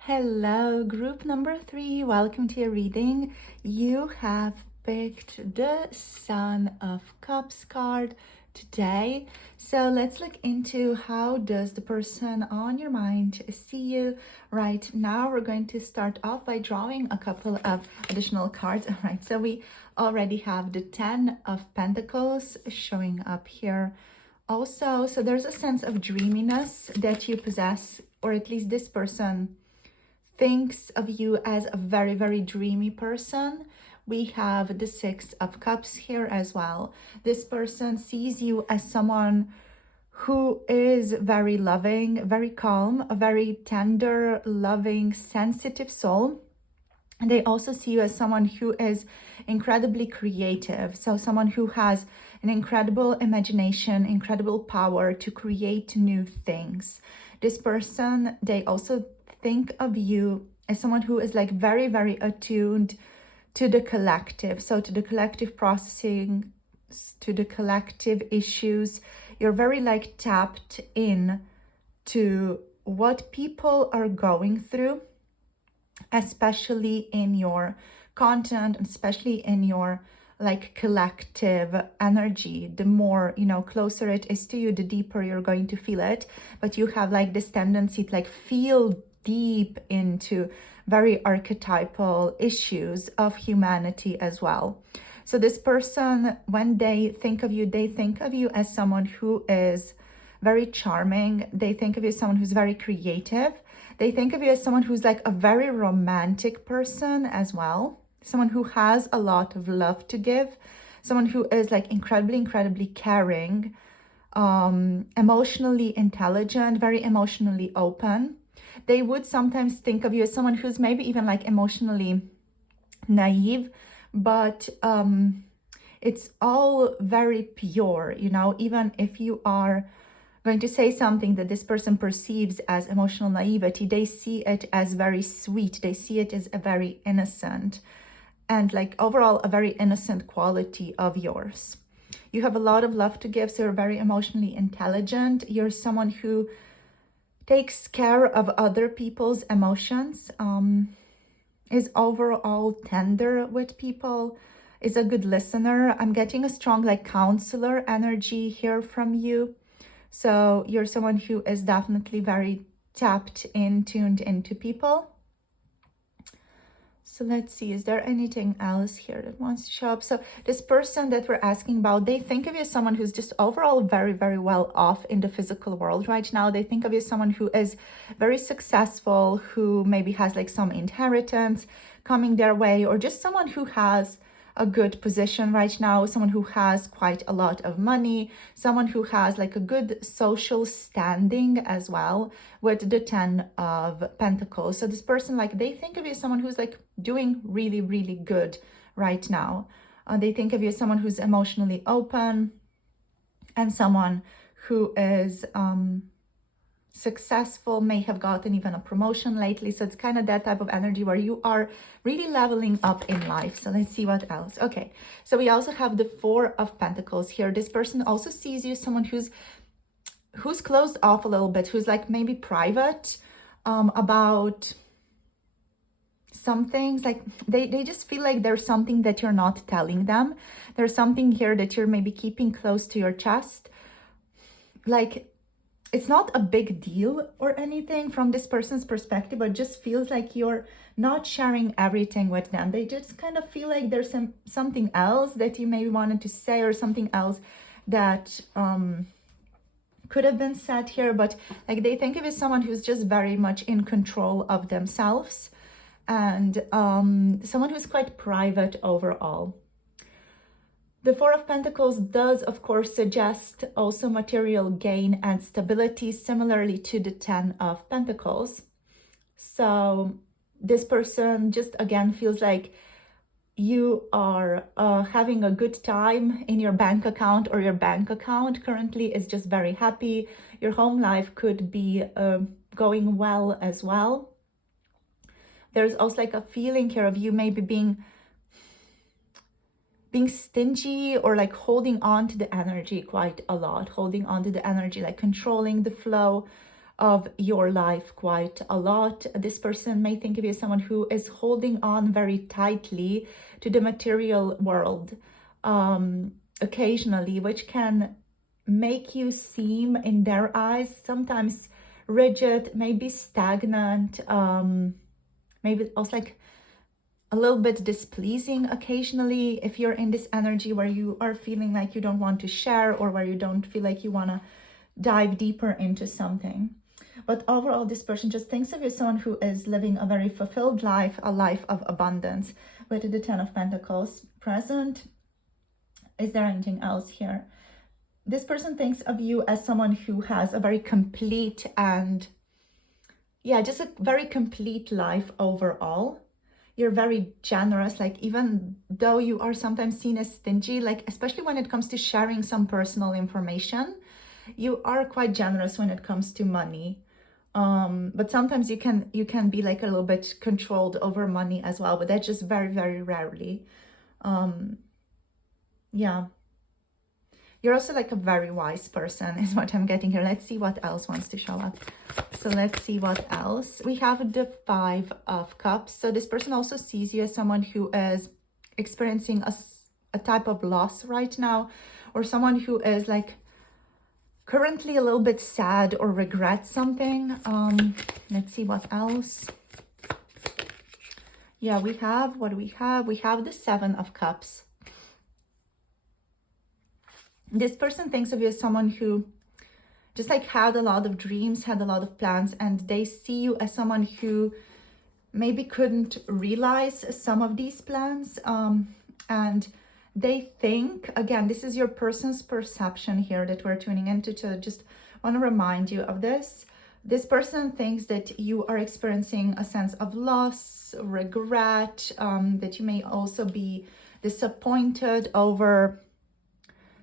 Hello, group number 3. Welcome to your reading. You have picked the Son of Cups card today. So let's look into how does the person on your mind see you right now. We're going to start off by drawing a couple of additional cards. All right, so we already have the 10 of Pentacles showing up here also. So there's a sense of dreaminess that you possess, or at least this person thinks of you as a very, very dreamy person. We have the 6 of Cups here as well. This person sees you as someone who is very loving, very calm, a very tender, loving, sensitive soul. And they also see you as someone who is incredibly creative. So someone who has an incredible imagination, incredible power to create new things. This person, they also think of you as someone who is like very, very attuned to the collective. So to the collective processing, to the collective issues. You're very like tapped in to what people are going through, especially in your content, especially in your like collective energy. The more, you know, closer it is to you, the deeper you're going to feel it. But you have like this tendency to like feel deep into very archetypal issues of humanity as well. So this person, when they think of you as someone who is very charming. They think of you as someone who's very creative. They think of you as someone who's like a very romantic person as well. Someone who has a lot of love to give. Someone who is like incredibly caring, emotionally intelligent, very emotionally open. They would sometimes think of you as someone who's maybe even like emotionally naive, but it's all very pure, you know, even if you are going to say something that this person perceives as emotional naivety, they see it as very sweet. They see it as a very innocent and like overall a very innocent quality of yours. You have a lot of love to give, so you're very emotionally intelligent. You're someone who takes care of other people's emotions, is overall tender with people, is a good listener. I'm getting a strong like counselor energy here from you. So you're someone who is definitely very tapped in, tuned into people. So let's see, is there anything else here that wants to show up? So this person that we're asking about, they think of you as someone who's just overall very well off in the physical world right now. They think of you as someone who is very successful, who maybe has like some inheritance coming their way, or just someone who has a good position right now, someone who has quite a lot of money, someone who has like a good social standing as well with the 10 of Pentacles. So this person, like they think of you as someone who's like doing really good right now. They think of you as someone who's emotionally open and someone who is successful, may have gotten even a promotion lately. So it's kind of that type of energy where you are really leveling up in life. So let's see what else. Okay, so we also have the 4 of Pentacles here. This person also sees you as someone who's closed off a little bit, who's like maybe private about some things. Like they just feel like there's something that you're not telling them. There's something here that you're maybe keeping close to your chest. Like it's not a big deal or anything from this person's perspective, but just feels like you're not sharing everything with them. They just kind of feel like there's something else that you maybe wanted to say, or something else that could have been said here, but like they think of you as someone who's just very much in control of themselves and someone who's quite private overall. The 4 of Pentacles does, of course, suggest also material gain and stability, similarly to the 10 of Pentacles. So this person just again feels like you are having a good time in your bank account, or your bank account currently is just very happy. Your home life could be going well as well. There's also like a feeling here of you maybe being stingy, or like holding on to the energy quite a lot, holding on to the energy, like controlling the flow of your life quite a lot. This person may think of you as someone who is holding on very tightly to the material world occasionally, which can make you seem in their eyes sometimes rigid, maybe stagnant, maybe also like a little bit displeasing occasionally. If you're in this energy where you are feeling like you don't want to share, or where you don't feel like you want to dive deeper into something. But overall, this person just thinks of you as someone who is living a very fulfilled life, a life of abundance, with the Ten of Pentacles present. Is there anything else here? This person thinks of you as someone who has a very complete and, yeah, just a very complete life overall. You're very generous, like even though you are sometimes seen as stingy, like especially when it comes to sharing some personal information, you are quite generous when it comes to money. But sometimes you can be like a little bit controlled over money as well, but that's just very, very rarely. Yeah. You're also like a very wise person is what I'm getting here. Let's see what else wants to show up. So let's see what else. We have the Five of Cups. So this person also sees you as someone who is experiencing a type of loss right now, or someone who is like currently a little bit sad or regrets something. Let's see what else. Yeah, we have, what do we have? We have the Seven of Cups. This person thinks of you as someone who just like had a lot of dreams, had a lot of plans, and they see you as someone who maybe couldn't realize some of these plans. And they think, again, this is your person's perception here that we're tuning into, to just want to remind you of this. This person thinks that you are experiencing a sense of loss, regret, that you may also be disappointed over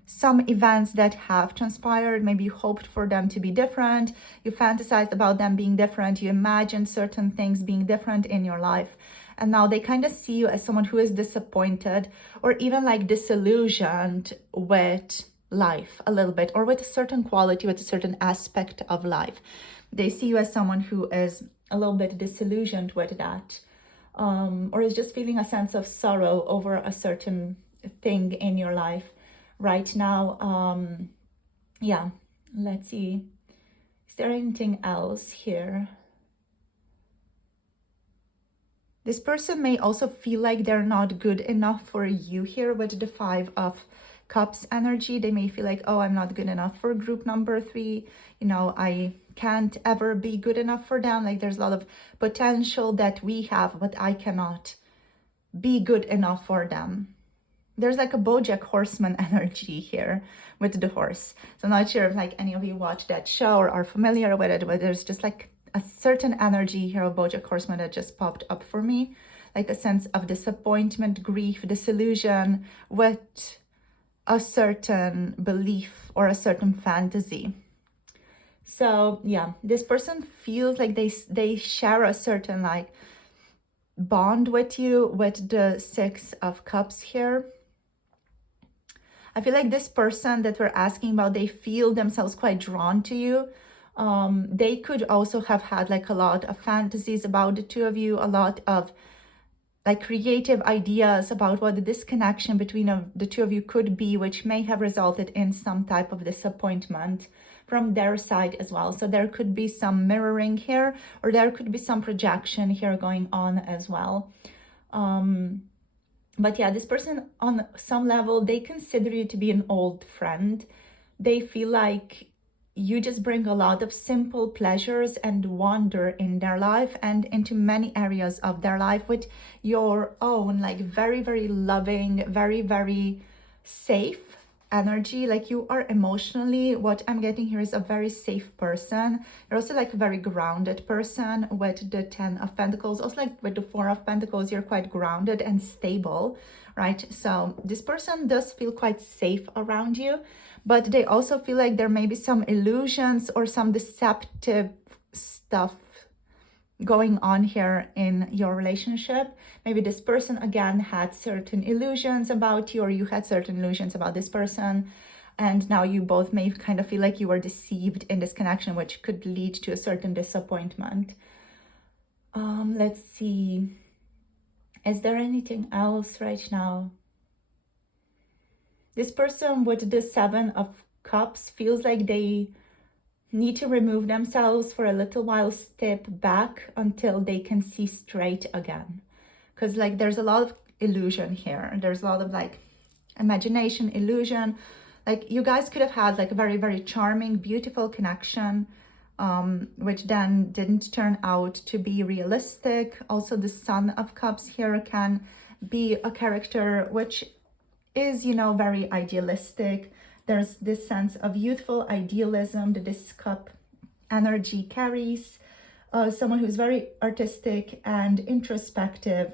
some events that have transpired. Maybe you hoped for them to be different. You fantasized about them being different. You imagined certain things being different in your life. And now they kind of see you as someone who is disappointed, or even like disillusioned with life a little bit, or with a certain quality, with a certain aspect of life. They see you as someone who is a little bit disillusioned with that, or is just feeling a sense of sorrow over a certain thing in your life right now. Yeah, let's see. Is there anything else here? This person may also feel like they're not good enough for you here with the Five of Cups energy. They may feel like, oh, I'm not good enough for group number 3. You know, I can't ever be good enough for them. Like there's a lot of potential that we have, but I cannot be good enough for them. There's like a BoJack Horseman energy here with the horse. So I'm not sure if like any of you watch that show or are familiar with it, but there's just like a certain energy here of BoJack Horseman that just popped up for me. Like a sense of disappointment, grief, disillusion with a certain belief or a certain fantasy. So yeah, this person feels like they share a certain like bond with you with the Six of Cups here. I feel like this person that we're asking about, they feel themselves quite drawn to you. They could also have had like a lot of fantasies about the two of you, a lot of like creative ideas about what this connection between the two of you could be, which may have resulted in some type of disappointment from their side as well. So there could be some mirroring here, or there could be some projection here going on as well. But yeah, this person on some level, they consider you to be an old friend. They feel like you just bring a lot of simple pleasures and wonder in their life and into many areas of their life with your own, like very, very loving, very, very safe energy. Like you are emotionally, what I'm getting here is a very safe person. You're also like a very grounded person with the 10 of Pentacles. Also like with the 4 of Pentacles, you're quite grounded and stable, right? So this person does feel quite safe around you, but they also feel like there may be some illusions or some deceptive stuff going on here in your relationship. Maybe this person again had certain illusions about you, or you had certain illusions about this person, and now you both may kind of feel like you were deceived in this connection, which could lead to a certain disappointment. Let's see, is there anything else right now? This person with the 7 of Cups feels like they need to remove themselves for a little while, step back until they can see straight again. Because like there's a lot of illusion here. There's a lot of like imagination, illusion. Like you guys could have had like a very, very charming, beautiful connection, which then didn't turn out to be realistic. Also, the Son of Cups here can be a character which is, you know, very idealistic. There's this sense of youthful idealism that this cup energy carries. Someone who's very artistic and introspective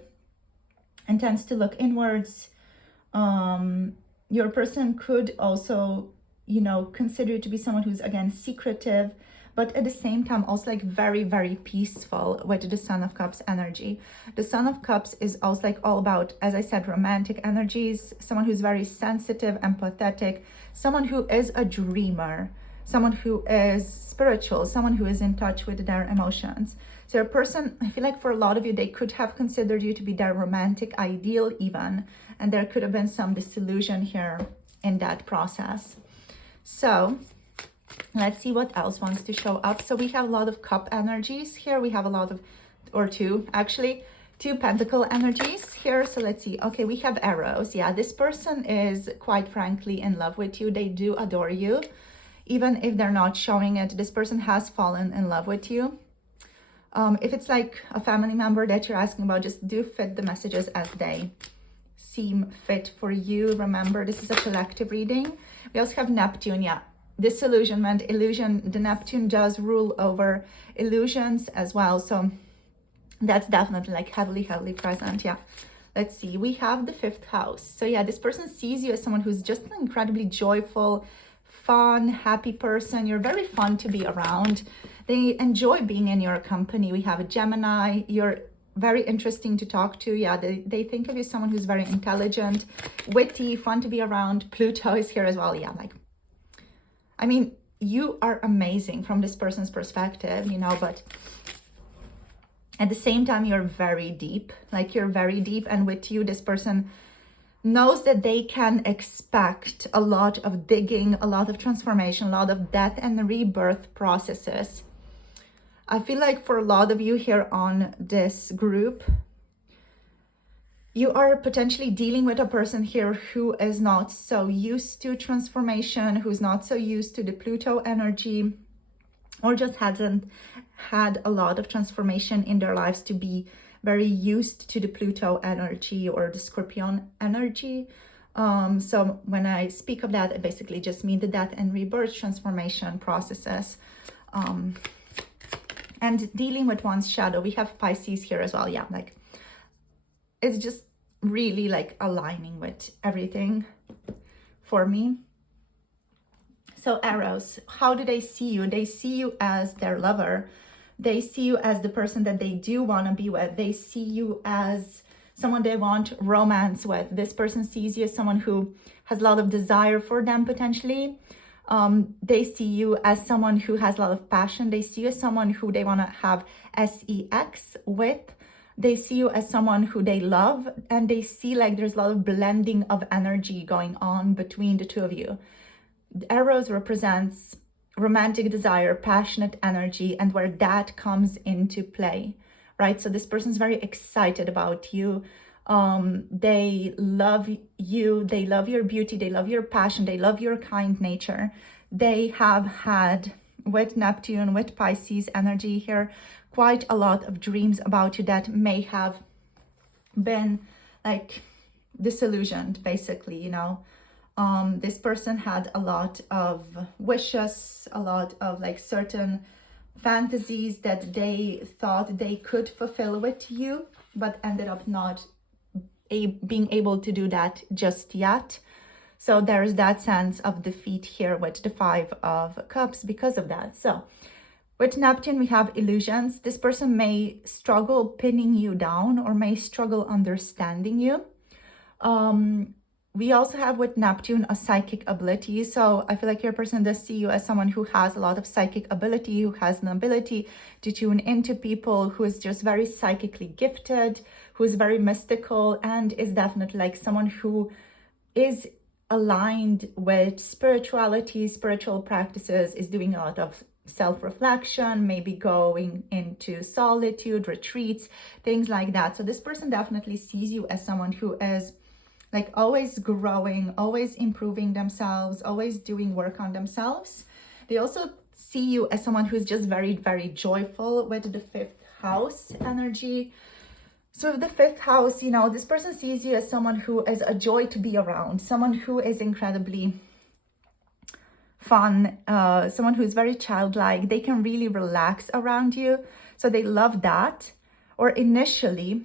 and tends to look inwards. Your person could also, you know, consider you to be someone who's, again, secretive, but at the same time also like very, very peaceful with the Son of Cups energy. The Son of Cups is also like all about, as I said, romantic energies, someone who's very sensitive, empathetic, someone who is a dreamer, someone who is spiritual, someone who is in touch with their emotions. So a person, I feel like for a lot of you, they could have considered you to be their romantic ideal even, and there could have been some disillusion here in that process. So let's see what else wants to show up. So we have a lot of cup energies here. We have a lot of, or two pentacle energies here. So let's see. Okay, we have arrows. Yeah, this person is quite frankly in love with you. They do adore you. Even if they're not showing it, this person has fallen in love with you. If it's like a family member that you're asking about, just do fit the messages as they seem fit for you. Remember, this is a collective reading. We also have Neptune. Yeah. Disillusionment, illusion. The Neptune does rule over illusions as well. So that's definitely like heavily present. Yeah. Let's see. We have the 5th house. So yeah, this person sees you as someone who's just an incredibly joyful, fun, happy person. You're very fun to be around. They enjoy being in your company. We have a Gemini. You're very interesting to talk to. Yeah, they think of you as someone who's very intelligent, witty, fun to be around. Pluto is here as well. Yeah, like, I mean, you are amazing from this person's perspective, you know, but at the same time, you're very deep. Like, you're very deep, and with you, this person knows that they can expect a lot of digging, a lot of transformation, a lot of death and rebirth processes. I feel like for a lot of you here on this group, you are potentially dealing with a person here who is not so used to transformation, who's not so used to the Pluto energy, or just hasn't had a lot of transformation in their lives to be very used to the Pluto energy or the Scorpion energy. So when I speak of that, I basically just mean the death and rebirth transformation processes. And dealing with one's shadow. We have Pisces here as well. Yeah, like, it's just really like aligning with everything for me. So arrows, how do they see you? They see you as their lover. They see you as the person that they do want to be with. They see you as someone they want romance with. This person sees you as someone who has a lot of desire for them potentially. They see you as someone who has a lot of passion. They see you as someone who they want to have sex with. They see you as someone who they love, and they see like there's a lot of blending of energy going on between the two of you. The arrows represents romantic desire, passionate energy, and where that comes into play, right? So this person's very excited about you. They love you. They love your beauty. They love your passion. They love your kind nature. They have had, with Neptune, with Pisces energy here, quite a lot of dreams about you that may have been like disillusioned, basically, you know. This person had a lot of wishes, a lot of like certain fantasies that they thought they could fulfill with you, but ended up not being able to do that just yet. So there's that sense of defeat here with the Five of Cups because of that. So with Neptune, we have illusions. This person may struggle pinning you down or may struggle understanding you. We also have with Neptune a psychic ability. So I feel like your person does see you as someone who has a lot of psychic ability, who has an ability to tune into people, who is just very psychically gifted, who is very mystical, and is definitely like someone who is aligned with spirituality, spiritual practices, is doing a lot of self-reflection, maybe going into solitude, retreats, things like that. So this person definitely sees you as someone who is like always growing, always improving themselves, always doing work on themselves. They also see you as someone who's just very, very joyful with the fifth house energy. So the fifth house, you know, this person sees you as someone who is a joy to be around, someone who is incredibly fun, someone who is very childlike. They can really relax around you. So they love that. Or initially,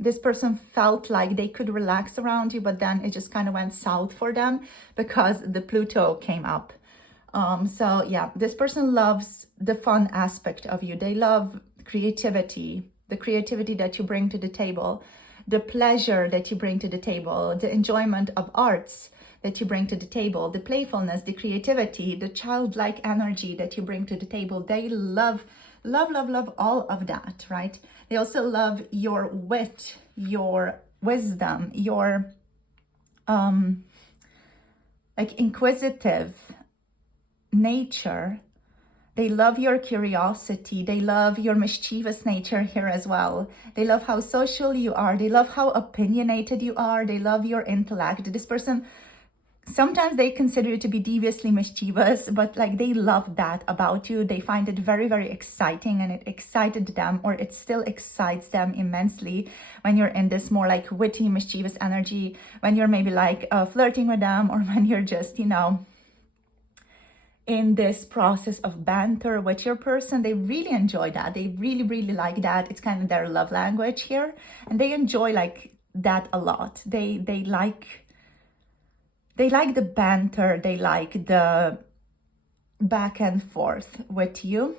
this person felt like they could relax around you, but then it just kind of went south for them because the Pluto came up. So yeah, this person loves the fun aspect of you. They love creativity, the creativity that you bring to the table, the pleasure that you bring to the table, the enjoyment of arts that you bring to the table, the playfulness, the creativity, the childlike energy that you bring to the table. They love all of that, right? They also love your wit, your wisdom, your like inquisitive nature. They love your curiosity. They love your mischievous nature here as well. They love how social you are. They love how opinionated you are. They love your intellect. This person, sometimes they consider you to be deviously mischievous, but like they love that about you. They find it very, very exciting, and it excited them, or it still excites them immensely when you're in this more like witty, mischievous energy, when you're maybe like flirting with them, or when you're just, you know, in this process of banter with your person. They really enjoy that. They really, really like that. It's kind of their love language here, and they enjoy like that a lot. They like the banter, they like the back and forth with you,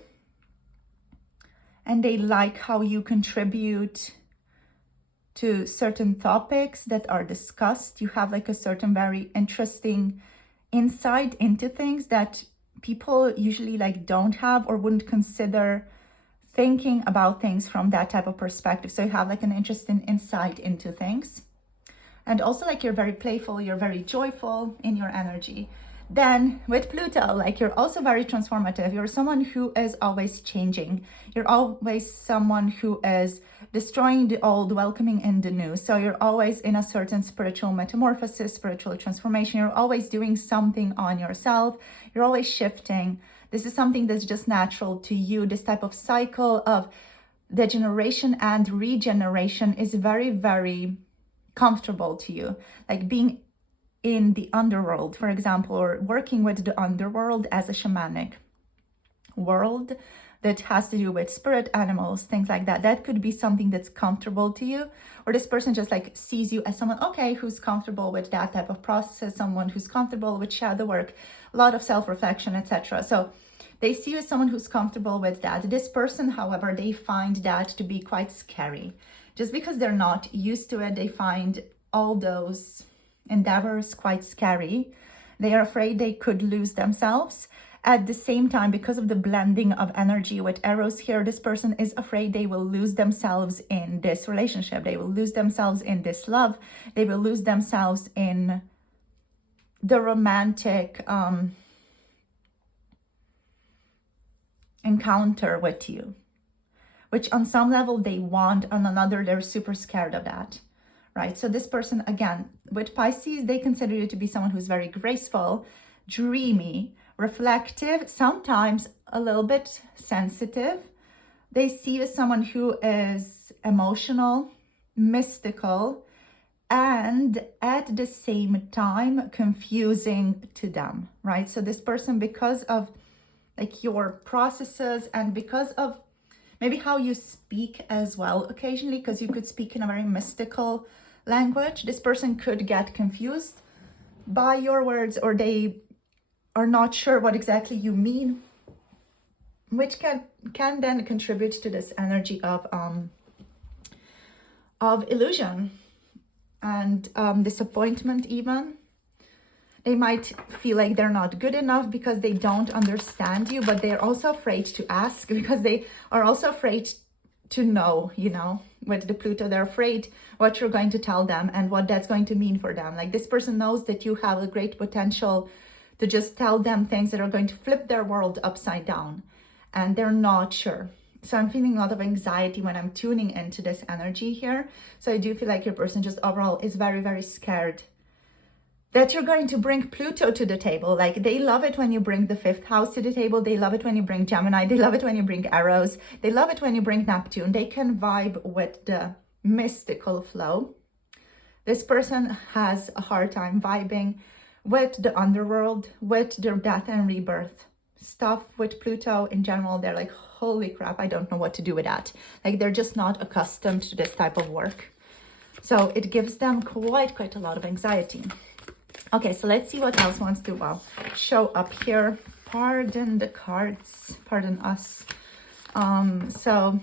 and they like how you contribute to certain topics that are discussed. You have like a certain very interesting insight into things that people usually like don't have or wouldn't consider thinking about things from that type of perspective. So you have like an interesting insight into things. And also like you're very playful, you're very joyful in your energy. Then with Pluto, like you're also very transformative. You're someone who is always changing. You're always someone who is destroying the old, welcoming in the new. So you're always in a certain spiritual metamorphosis, spiritual transformation. You're always doing something on yourself. You're always shifting. This is something that's just natural to you. This type of cycle of degeneration and regeneration is very, very comfortable to you. Like being in the underworld, for example, or working with the underworld as a shamanic world that has to do with spirit animals, things like that. That could be something that's comfortable to you. Or this person just like sees you as someone, okay, who's comfortable with that type of process, someone who's comfortable with shadow work, a lot of self-reflection, etc. So they see you as someone who's comfortable with that. This person, however, they find that to be quite scary. Just because they're not used to it, they find all those endeavors quite scary. They are afraid they could lose themselves. At the same time, because of the blending of energy with Eros here, this person is afraid they will lose themselves in this relationship. They will lose themselves in this love. They will lose themselves in the romantic encounter with you, which on some level they want, on another they're super scared of that. Right? So this person, again, with Pisces, they consider you to be someone who's very graceful, dreamy, reflective, sometimes a little bit sensitive. They see you as someone who is emotional, mystical, and at the same time confusing to them, right? So this person, because of like your processes and because of maybe how you speak as well occasionally, because you could speak in a very mystical language, this person could get confused by your words, or they are not sure what exactly you mean, which can then contribute to this energy of illusion and disappointment even. They might feel like they're not good enough because they don't understand you, but they're also afraid to ask because they are also afraid to know, you know, with the Pluto, they're afraid what you're going to tell them and what that's going to mean for them. Like this person knows that you have a great potential to just tell them things that are going to flip their world upside down, and they're not sure. So I'm feeling a lot of anxiety when I'm tuning into this energy here. So I do feel like your person just overall is very, very scared that you're going to bring Pluto to the table. Like they love it when you bring the 5th house to the table. They love it when you bring Gemini. They love it when you bring Arrows. They love it when you bring Neptune. They can vibe with the mystical flow. This person has a hard time vibing with the underworld, with their death and rebirth stuff. With Pluto in general, they're like, holy crap, I don't know what to do with that. Like they're just not accustomed to this type of work. So it gives them quite a lot of anxiety. Okay, so let's see what else wants to show up here. Pardon the cards, pardon us. So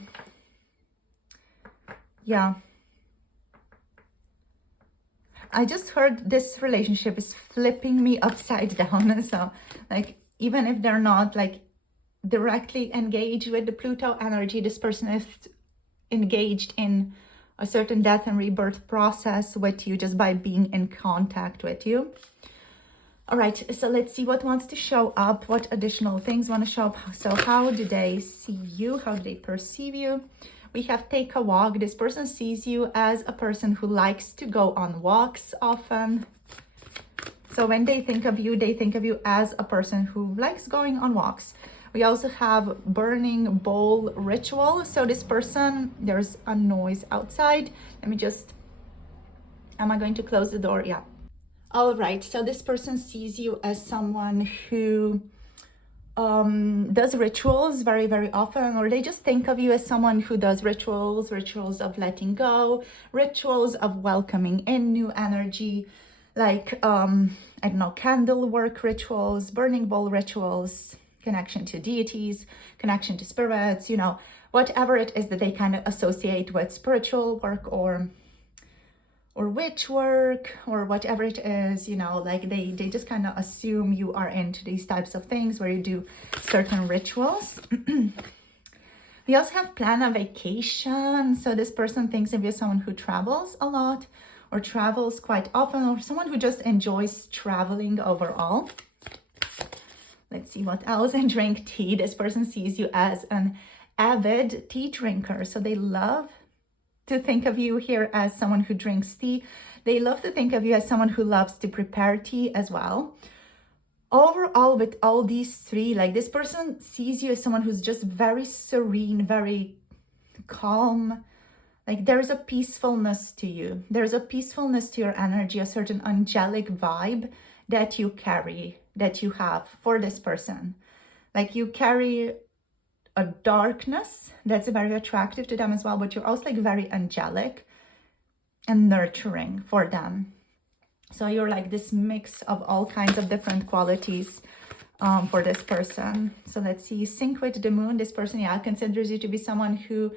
yeah, I just heard this relationship is flipping me upside down. So like, even if they're not like directly engaged with the Pluto energy, this person is engaged in a certain death and rebirth process with you just by being in contact with you. All right, so let's see what wants to show up, what additional things want to show up. So how do they see you? How do they perceive you? We have take a walk. This person sees you as a person who likes to go on walks often. So when they think of you as a person who likes going on walks. We also have burning bowl ritual. So this person, there's a noise outside. Let me just, am I going to close the door? Yeah. All right, so this person sees you as someone who does rituals very, very often, or they just think of you as someone who does rituals of letting go, rituals of welcoming in new energy, like, I don't know, candle work rituals, burning bowl rituals, connection to deities, connection to spirits, you know, whatever it is that they kind of associate with spiritual work or witch work or whatever it is, you know, like they just kind of assume you are into these types of things where you do certain rituals. We also have plan a vacation. So this person thinks of you as someone who travels a lot or travels quite often, or someone who just enjoys traveling overall. Let's see what else. And drink tea. This person sees you as an avid tea drinker. So they love to think of you here as someone who drinks tea. They love to think of you as someone who loves to prepare tea as well. Overall, with all these three, like this person sees you as someone who's just very serene, very calm. Like there's a peacefulness to you. There's a peacefulness to your energy, a certain angelic vibe that you carry, that you have for this person. Like you carry a darkness that's very attractive to them as well, but you're also like very angelic and nurturing for them. So you're like this mix of all kinds of different qualities for this person. So let's see, sync with the moon. This person, yeah, considers you to be someone who,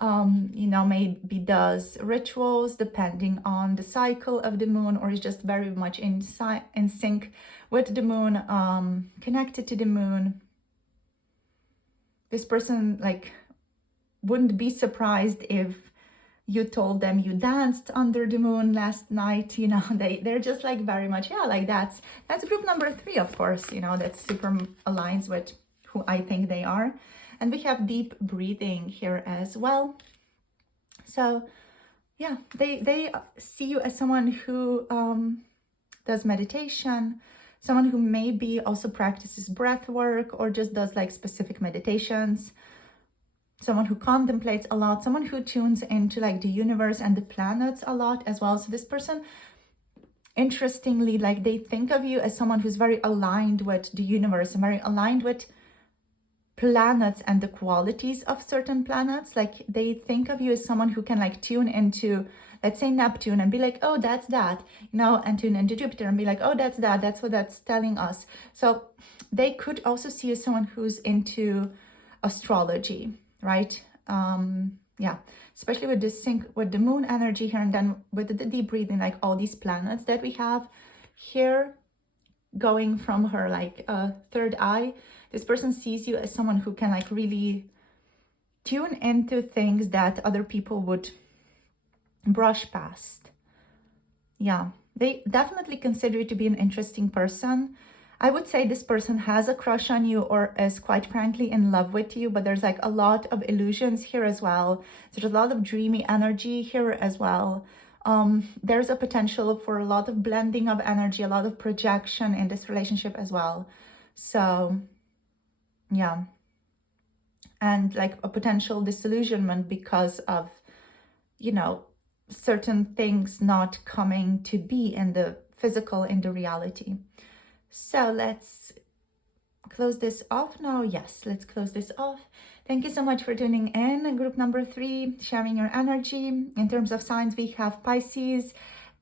you know, maybe does rituals depending on the cycle of the moon, or is just very much in sync with the moon, connected to the moon. This person like wouldn't be surprised if you told them you danced under the moon last night. You know, they're just like very much, yeah, like that's group number 3, of course, you know, that super aligns with who I think they are. And we have deep breathing here as well. So yeah, they see you as someone who does meditation, someone who maybe also practices breath work or just does like specific meditations. someone who contemplates a lot, someone who tunes into like the universe and the planets a lot as well. So this person, interestingly, like they think of you as someone who's very aligned with the universe and very aligned with planets and the qualities of certain planets. Like they think of you as someone who can like tune into, let's say, Neptune and be like, oh, that's that, you know, and tune into Jupiter and be like, oh, that's that, that's what that's telling us. So they could also see you as someone who's into astrology, right? Yeah, especially with this sync with the moon energy here, and then with the deep breathing, like all these planets that we have here going from her like third eye. This person sees you as someone who can like really tune into things that other people would brush past. Yeah, they definitely consider you to be an interesting person. I would say this person has a crush on you or is quite frankly in love with you, but there's like a lot of illusions here as well. So there's a lot of dreamy energy here as well. There's a potential for a lot of blending of energy, a lot of projection in this relationship as well. So yeah, and like a potential disillusionment because of, you know, certain things not coming to be in the physical, in the reality. So let's close this off now. Yes, let's close this off. Thank you so much for tuning in. Group number 3, sharing your energy. In terms of signs, we have Pisces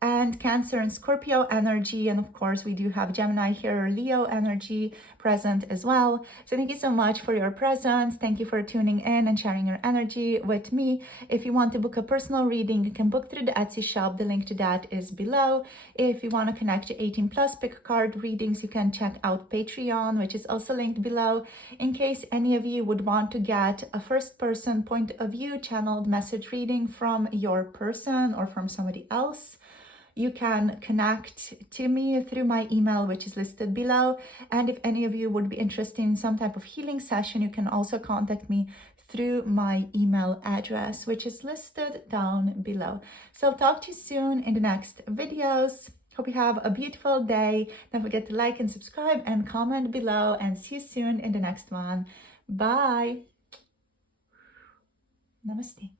and Cancer and Scorpio energy. And of course, we do have Gemini here, Leo energy present as well. So thank you so much for your presence. Thank you for tuning in and sharing your energy with me. If you want to book a personal reading, you can book through the Etsy shop. The link to that is below. If you want to connect to 18 plus pick card readings, you can check out Patreon, which is also linked below. In case any of you would want to get a first person point of view channeled message reading from your person or from somebody else, you can connect to me through my email, which is listed below. And if any of you would be interested in some type of healing session, you can also contact me through my email address, which is listed down below. So I'll talk to you soon in the next videos. Hope you have a beautiful day. Don't forget to like and subscribe and comment below, and see you soon in the next one. Bye. Namaste.